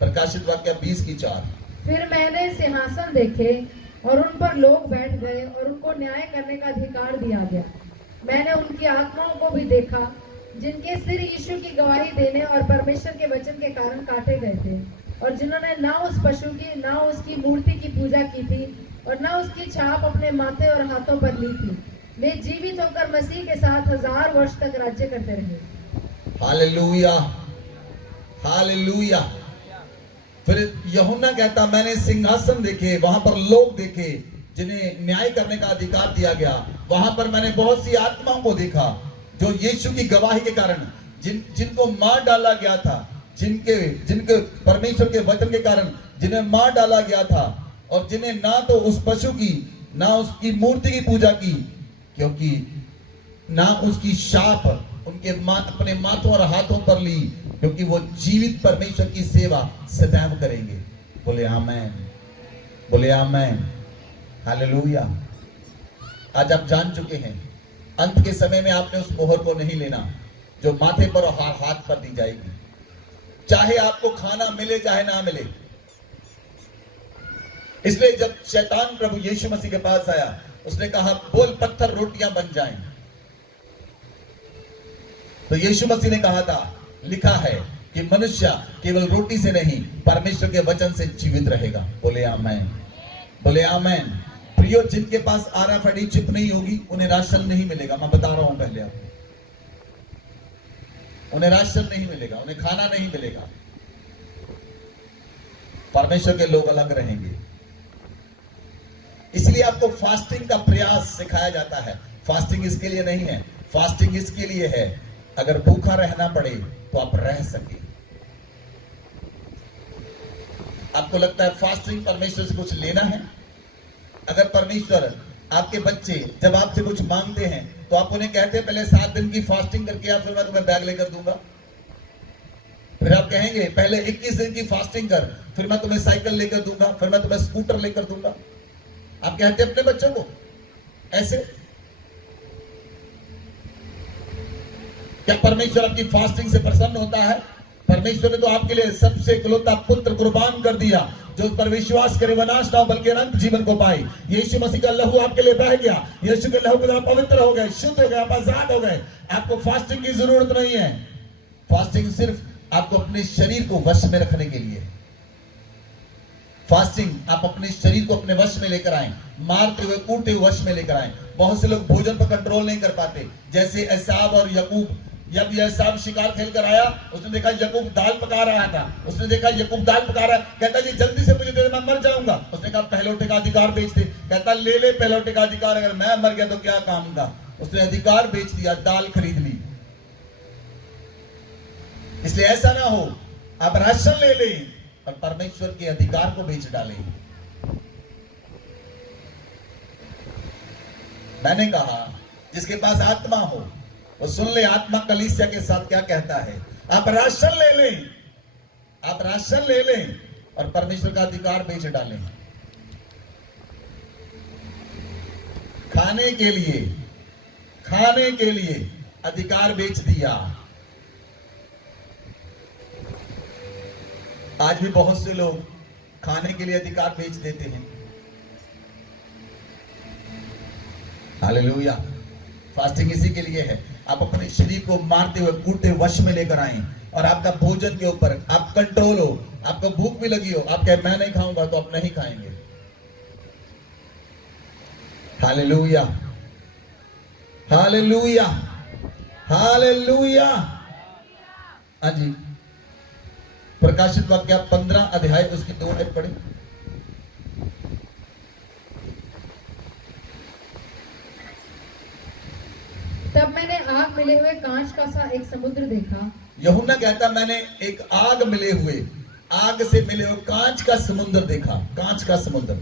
प्रकाशित वाक्य 20 की 4। फिर मैंने सिंहासन देखे और उन पर लोग बैठ गए और उनको न्याय करने का अधिकार दिया गया। मैंने उनकी आत्माओं को भी देखा जिनके सिर यीशु की गवाही देने और परमेश्वर के वचन के कारण काटे गए थे, और जिन्होंने ना उस पशु की ना उसकी मूर्ति की पूजा की थी और ना उसकी छाप अपने माथे और हाथों पर ली थी। वे जीवित होकर मसीह के साथ 1000 वर्ष तक राज्य करते रहे। Hallelujah, hallelujah. फिर यूहन्ना कहता मैंने सिंहासन देखे, वहां पर लोग देखे जिन्हें न्याय करने का अधिकार दिया गया। वहां पर मैंने बहुत सी आत्माओं को देखा जो यीशु की गवाही के कारण जिनको मार डाला गया था, जिनके परमेश्वर के वचन के कारण जिन्हें मार डाला गया था, और जिन्हें ना तो उस पशु की ना उसकी मूर्ति की पूजा की, क्योंकि ना उसकी शाप उनके अपने माथों और हाथों पर ली, क्योंकि वो जीवित परमेश्वर की सेवा सदैव करेंगे। बोले आमेन, बोले आमेन, हालेलुया। आज आप जान चुके हैं अंत के समय में आपने उस मोहर को नहीं लेना जो माथे पर और हाथ पर दी जाएगी, चाहे आपको खाना मिले चाहे ना मिले। इसलिए जब शैतान प्रभु यीशु मसीह के पास आया, उसने कहा बोल पत्थर रोटियां बन जाएं, तो यीशु मसीह ने कहा था लिखा है कि मनुष्य केवल रोटी से नहीं परमेश्वर के वचन से जीवित रहेगा। बोले आमेन, बोले आमेन। प्रियो, जिनके पास RFID चिप नहीं होगी उन्हें राशन नहीं मिलेगा। मैं बता रहा हूं पहले आपको, उन्हें राशन नहीं मिलेगा, उन्हें खाना नहीं मिलेगा। परमेश्वर के लोग अलग रहेंगे। इसलिए आपको फास्टिंग का प्रयास सिखाया जाता है। फास्टिंग इसके लिए नहीं है, फास्टिंग इसके लिए है अगर भूखा रहना पड़े तो आप रह सके। आपको लगता है फास्टिंग परमेश्वर से कुछ लेना है? अगर परमेश्वर आपके बच्चे जब आपसे कुछ मांगते हैं तो आप उन्हें कहते हैं पहले 7 दिन की फास्टिंग करके आप, फिर मैं तुम्हें बैग लेकर दूंगा। फिर आप कहेंगे पहले 21 दिन की फास्टिंग कर, फिर मैं तुम्हें साइकिल लेकर दूंगा, फिर मैं तुम्हें स्कूटर लेकर दूंगा। आप कहते हैं अपने बच्चों को ऐसे? क्या परमेश्वर आपकी फास्टिंग से प्रसन्न होता है? परमेश्वर ने तो आपके लिए सबसे इकलौता पुत्र कुर्बान कर दिया, जो उस पर विश्वास करे वह नाश ना हो बल्कि अनंत जीवन को पाए। यीशु मसीह का लहू आपके लिए बह गया, यीशु के लहू के द्वारा पवित्र हो गए, शुद्ध हो गए, आप आजाद हो गए। आपको फास्टिंग की जरूरत नहीं है। फास्टिंग सिर्फ आपको अपने शरीर को वश में रखने के लिए। फास्टिंग आप अपने शरीर को अपने वश में लेकर आए, मारते हुए कूटते हुए वश में लेकर आए। बहुत से लोग भोजन पर कंट्रोल नहीं कर पाते, जैसे एसाव और यकूब। जब एसाव शिकार खेल कर आया, उसने देखा यकूब दाल पका रहा था, उसने देखा यकूब दाल पका रहा है, कहता जी जल्दी से मुझे दे दे, मैं मर जाऊंगा। उसने कहा पहलौठे का अधिकार बेच दे। कहता ले ले पहलौठे का अधिकार, अगर मैं मर गया तो क्या काम का। उसने अधिकार बेच दिया, दाल खरीद ली। इसलिए ऐसा ना हो आप राशन ले लें और परमेश्वर के अधिकार को बेच डालें। मैंने कहा जिसके पास आत्मा हो वो सुन ले, आत्मा कलीसिया के साथ क्या कहता है। आप राशन ले लें, आप राशन ले लें और परमेश्वर का अधिकार बेच डालें। खाने के लिए अधिकार बेच दिया। आज भी बहुत से लोग खाने के लिए अधिकार बेच देते हैं। हालेलुया। फास्टिंग इसी के लिए है, आप अपने शरीर को मारते हुए कूटते वश में लेकर आए और आपका भोजन के ऊपर आप कंट्रोल हो। आपको भूख भी लगी हो, आप कहे मैं नहीं खाऊंगा, तो आप नहीं खाएंगे। Hallelujah, hallelujah, hallelujah. हाँ जी, प्रकाशित वाक्य 15 अध्याय उसकी 2 आयत पढ़े। तब मैंने आग मिले हुए कांच का सा एक समुद्र देखा। यूहन्ना कहता मैंने एक आग मिले हुए, आग से मिले हुए कांच का समुद्र देखा, कांच का समुद्र।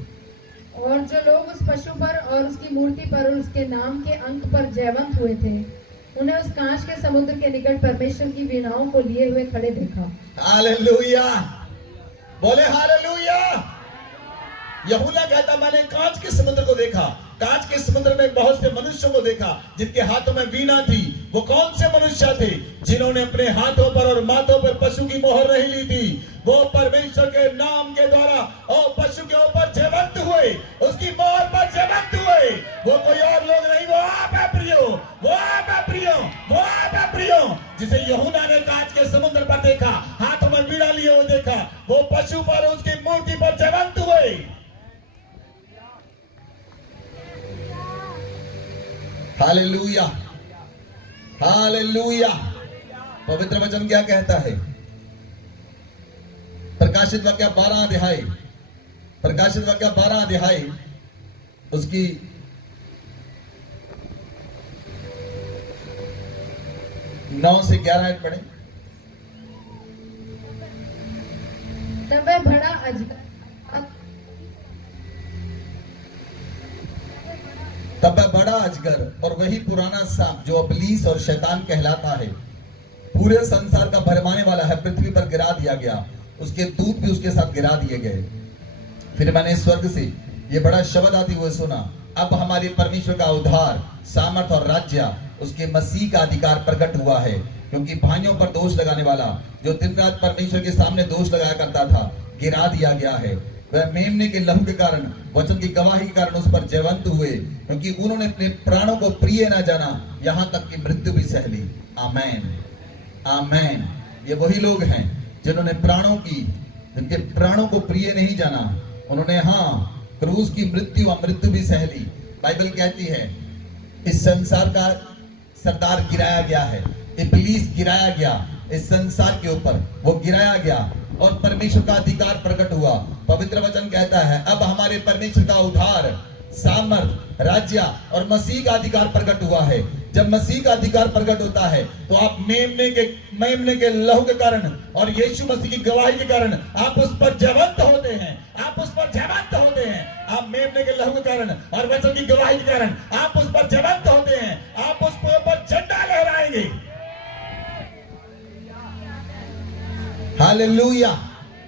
और जो लोग उस पशु पर और उसकी मूर्ति पर और उसके नाम के अंक पर जयवंत हुए थे, उन्हें उस कांच के समुद्र के निकट परमेश्वर की वीणाओं को लिए हुए खड़े देखा। हालेलुया, बोले हालेलुया। यूहन्ना कहता मैंने कांच के समुद्र को देखा। कांच के समुद्र में बहुत से मनुष्यों को देखा जिनके हाथों में वीणा थी। वो कौन से मनुष्य थे? जिन्होंने अपने हाथों पर और माथों पर पशु की मोहर नहीं ली थी। वो परमेश्वर के नाम के द्वारा और पशु के ऊपर जयवंत हुए, उसकी मोहर पर जयवंत हुए। वो कोई और लोग नहीं, वो आप है प्रियो, वो आप है प्रियो, वो आप है प्रियो। जिसे यूहन्ना ने कांच के समुद्र पर देखा, हाथों में वीणा लिए हुए देखा, वो पशु पर उसकी मूर्ति पर जयवंत हुए। Hallelujah, hallelujah. पवित्र वचन क्या कहता है? प्रकाशित वाक्य 12 अध्याय, प्रकाशित वाक्य 12 अध्याय उसकी 9 से 11 आयत पढ़े। तब वह बड़ा अजगर तब वह बड़ा अजगर और वही पुराना सांप जो इब्लीस और शैतान कहलाता है, पूरे संसार का भरमाने वाला है, पृथ्वी पर गिरा दिया गया। उसके दूत भी उसके साथ गिरा दिए गए। फिर मैंने स्वर्ग से ये बड़ा शब्द आते हुए सुना, अब हमारे परमेश्वर का उद्धार, सामर्थ और राज्य उसके मसीह का अधिकार प्रकट हुआ है। क्योंकि भाइयों पर दोष लगाने वाला जो दिन रात परमेश्वर के सामने दोष लगाया करता था, गिरा दिया गया है। वह मेमने के लहू के कारण, वचन की गवाही के कारण उस पर जयवंत हुए, क्योंकि उन्होंने अपने प्राणों को प्रिय न जाना, यहां तक कि मृत्यु भी सह ली। आमेन, आमेन। ये वही लोग हैं जिन्होंने जिनके प्राणों को प्रिय नहीं जाना। उन्होंने क्रूस की मृत्यु, मृत्यु भी सह ली। बाइबल कहती है इस संसार का सरदार गिराया गया है, इब्लीस गिराया गया इस संसार के ऊपर, वो गिराया गया और परमेश्वर का अधिकार प्रकट हुआ। पवित्र वचन कहता है अब हमारे परमेश्वर का उद्धार, सामर्थ, राज्य और मसीह का अधिकार प्रकट हुआ है। जब मसीह का अधिकार प्रकट होता है तो आप मेमने के लहू के कारण और यीशु मसीह की गवाही के कारण आप उस पर जयवंत होते हैं, आप उस पर जयवंत होते हैं। आप मेमने के लहू के कारण और वचन की गवाही के कारण आप उस पर जीवंत होते हैं, आप उस पर झंडा लहराएंगे। हालेलुया।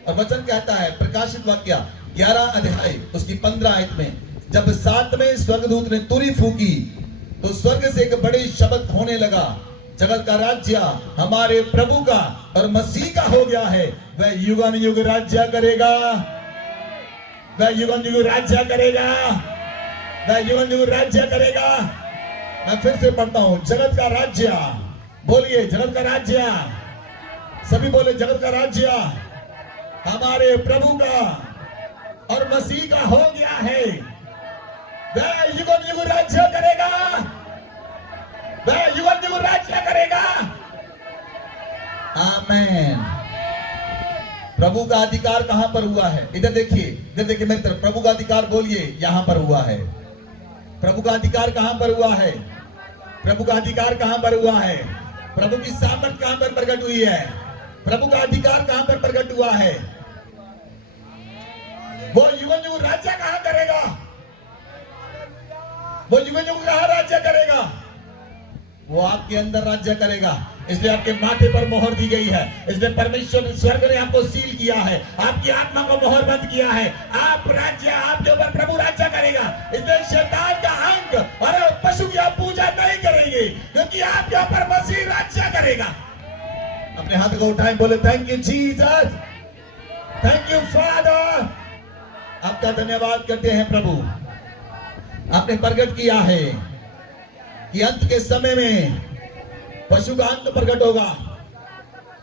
और वचन कहता है प्रकाशित वाक्य 11 अध्याय उसकी 15 आयत में, जब 7वें स्वर्गदूत ने तुरी फूकी तो स्वर्ग से एक बड़े शब्द होने लगा, जगत का राज्य हमारे प्रभु का और मसीह का हो गया है, वह युगान युग राज्य करेगा, वह युगान युग राज्य करेगा, वह युगान युग राज्य करेगा। मैं फिर से पढ़ता हूं, जगत का राज्य, बोलिए जगत का राज्य, सभी बोले जगत का राज्य हमारे प्रभु का और मसीह का हो गया है, वह युगान युग राज्य करेगा, वह युगान युग राज्य करेगा। आमेन। प्रभु का अधिकार कहां पर हुआ है? इधर देखिए मेरी तरफ। प्रभु का अधिकार बोलिए यहां पर हुआ है। प्रभु का अधिकार कहां पर हुआ है? प्रभु का अधिकार कहां पर हुआ है? प्रभु की सामर्थ कहां पर प्रकट हुई है? प्रभु का अधिकार कहां पर प्रकट हुआ है? वो युग युग राज्य कहां करेगा? वो युग युग कहां राज्य करेगा? वो आपके अंदर राज्य करेगा। इसलिए आपके माथे पर मोहर दी गई है, इसलिए परमेश्वर स्वर्ग ने आपको सील किया है, आपकी आत्मा को मोहर बंद किया है। आप राज्य, आपके ऊपर प्रभु राज्य करेगा। इसलिए शैतान का अंक और पशु की आप पूजा नहीं करेंगे, क्योंकि आपके ऊपर मसीह राज्य करेगा। अपने हाथ को उठाएं, बोले thank you Jesus, thank you father. आपका धन्यवाद करते हैं प्रभु। आपने प्रकट किया है कि अंत के समय में पशु का अंत प्रकट होगा,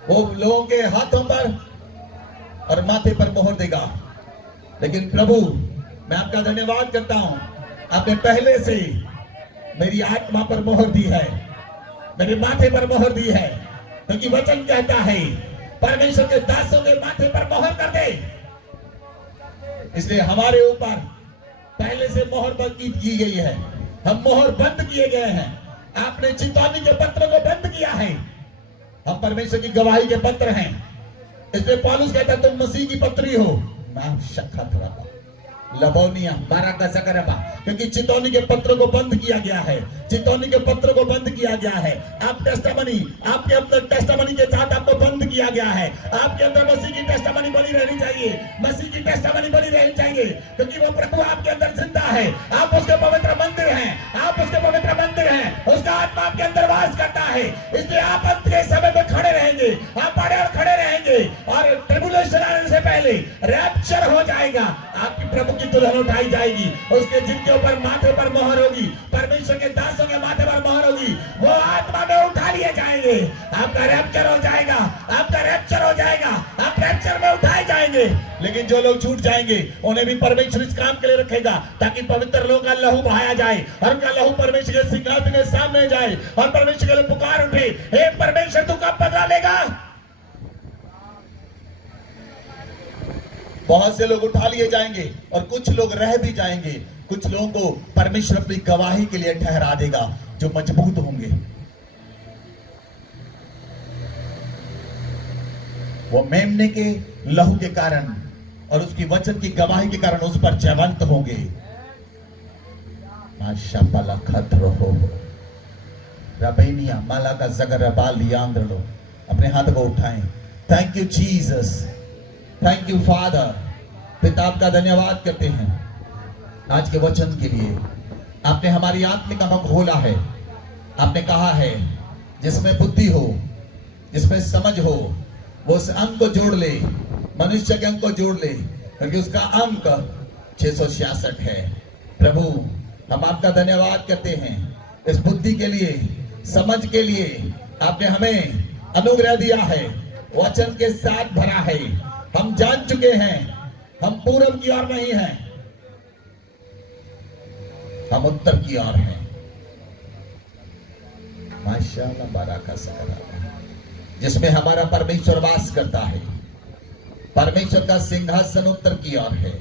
वो लोगों के हाथों पर और माथे पर मोहर देगा। लेकिन प्रभु मैं आपका धन्यवाद करता हूं, आपने पहले से मेरी आत्मा पर मोहर दी है, मेरे माथे पर मोहर दी है, क्योंकि वचन कहता है परमेश्वर के दासों के माथे पर मोहर कर दे। इसलिए हमारे ऊपर पहले से मोहर बंद की गई है, हम मोहर बंद किए गए हैं। आपने चितौनी के पत्र को बंद किया है, हम परमेश्वर की गवाही के पत्र हैं। इसलिए पौलुस कहता है तुम मसीह की पत्री हो। मैं शक्का थोड़ा लबोनिया बारा का सकरबा, क्योंकि चितौनी के पत्र को बंद किया गया है, चितौनी के पत्र को बंद किया गया है। आप टेस्टामनी, आपके अंदर टेस्टामनी के साथ आपको बंद किया गया है। आपके अंदर मसीह की टेस्टामनी बनी रहनी चाहिए, मसीह की टेस्टामनी बनी रहनी चाहिए, क्योंकि वो प्रभु आपके अंदर जिंदा है। आप उसके पवित्र मंदिर हैं, आप उसके पवित्र मंदिर हैं, उसका आत्मा आपके अंदर वास करता है। इसलिए आप अंत के समय में खड़े रहेंगे, आप बड़े और खड़े रहेंगे, और ट्रिब्युलेशन आने से पहले रैप्चर हो जाएगा। आपकी प्रभु की दुल्हन उठाई जाएगी, उसके जिनके ऊपर माथे पर मोहर होगी, परमेश्वर के दासों के माथे पर मोहर होगी, वो आत्मा में उठा लिए जाएंगे। आपका रैप्चर हो जाएगा, आपका रैप्चर हो जाएगा, आप रैप्चर में उठाए जाएंगे। लेकिन जो लोग छूट जाएंगे उन्हें भी परमेश्वर इस काम के लिए रखेगा, ताकि पवित्र लोगों का लहू बहाया जाए और उनका लहू परमेश्वर के सिंहासन के सामने जाए और परमेश्वर के लिए पुकार उठे, हे परमेश्वर तू कब बदला लेगा? बहुत से लोग उठा लिए जाएंगे और कुछ लोग रह भी जाएंगे। कुछ लोगों को परमेश्वर अपनी गवाही के लिए ठहरा देगा, जो मजबूत होंगे। वो मेमने के लहू के कारण और उसकी वचन की गवाही के कारण उस पर जयवंत होंगे। माशाअल्लाह खतरो हो रबैनिया माला का जगर बालियांद्र लो। अपने हाथ को उठाएं। Thank you Jesus, thank you father. पिता आपका धन्यवाद करते हैं आज के वचन के लिए। आपने हमारी आत्मिक आंख खोला है। आपने कहा है जिसमें बुद्धि हो, जिसमें समझ हो, वो उस अंक को जोड़ ले, मनुष्य के अंक को जोड़ ले, क्योंकि उसका अंक 666 है। प्रभु हम आपका धन्यवाद करते हैं इस बुद्धि के लिए, समझ के लिए। आपने हमें अनुग्रह दिया है, वचन के साथ भरा है। हम जान चुके हैं हम पूरब की ओर नहीं हैं, हम उत्तर की ओर हैं। माशाअल्लाह बाराका सारा, जिसमें हमारा परमेश्वर वास करता है। परमेश्वर का सिंहासन उत्तर की ओर है,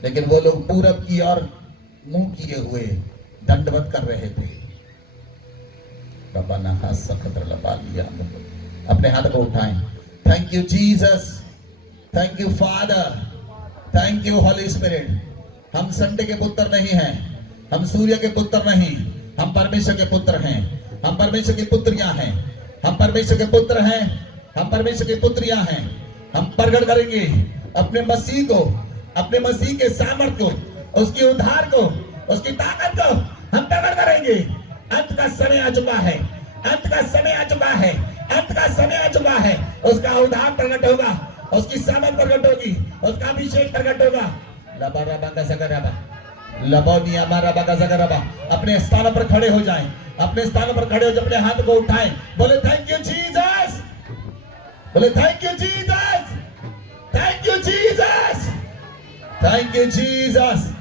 लेकिन वो लोग पूरब की ओर मुंह किए हुए दंडवत कर रहे थे। अपने हाथ को उठाएं। Thank you Jesus, thank you father, thank you Holi spirit. हम संडे के पुत्र नहीं हैं, हम सूर्य के पुत्र नहीं, हम परमेश्वर के पुत्र हैं, हम परमेश्वर की पुत्रियां हैं, हम परमेश्वर के पुत्र हैं, हम परमेश्वर की पुत्रियां हैं। हम प्रकट करेंगे अपने मसीह को, अपने मसीह के सामर्थ को, उसकी उद्धार को, उसकी ताकत को हम प्रकट करेंगे। अंत का समय आ चुका है, अंत का समय आ चुका है, अंत का समय आ चुका है। उसका उद्धार प्रकट होगा, उसकी सामर्थ प्रकट होगी, उसका अभिषेक प्रकट होगा। लबा रबा का सकरबा, लबोनी हमारा बगा सकरबा। अपने स्थानों पर खड़े हो जाएं, अपने स्थानों पर खड़े हो जाएं, अपने हाथ को उठाएं, बोले थैंक यू जीसस, बोले thank you Jesus, thank you Jesus, thank you Jesus.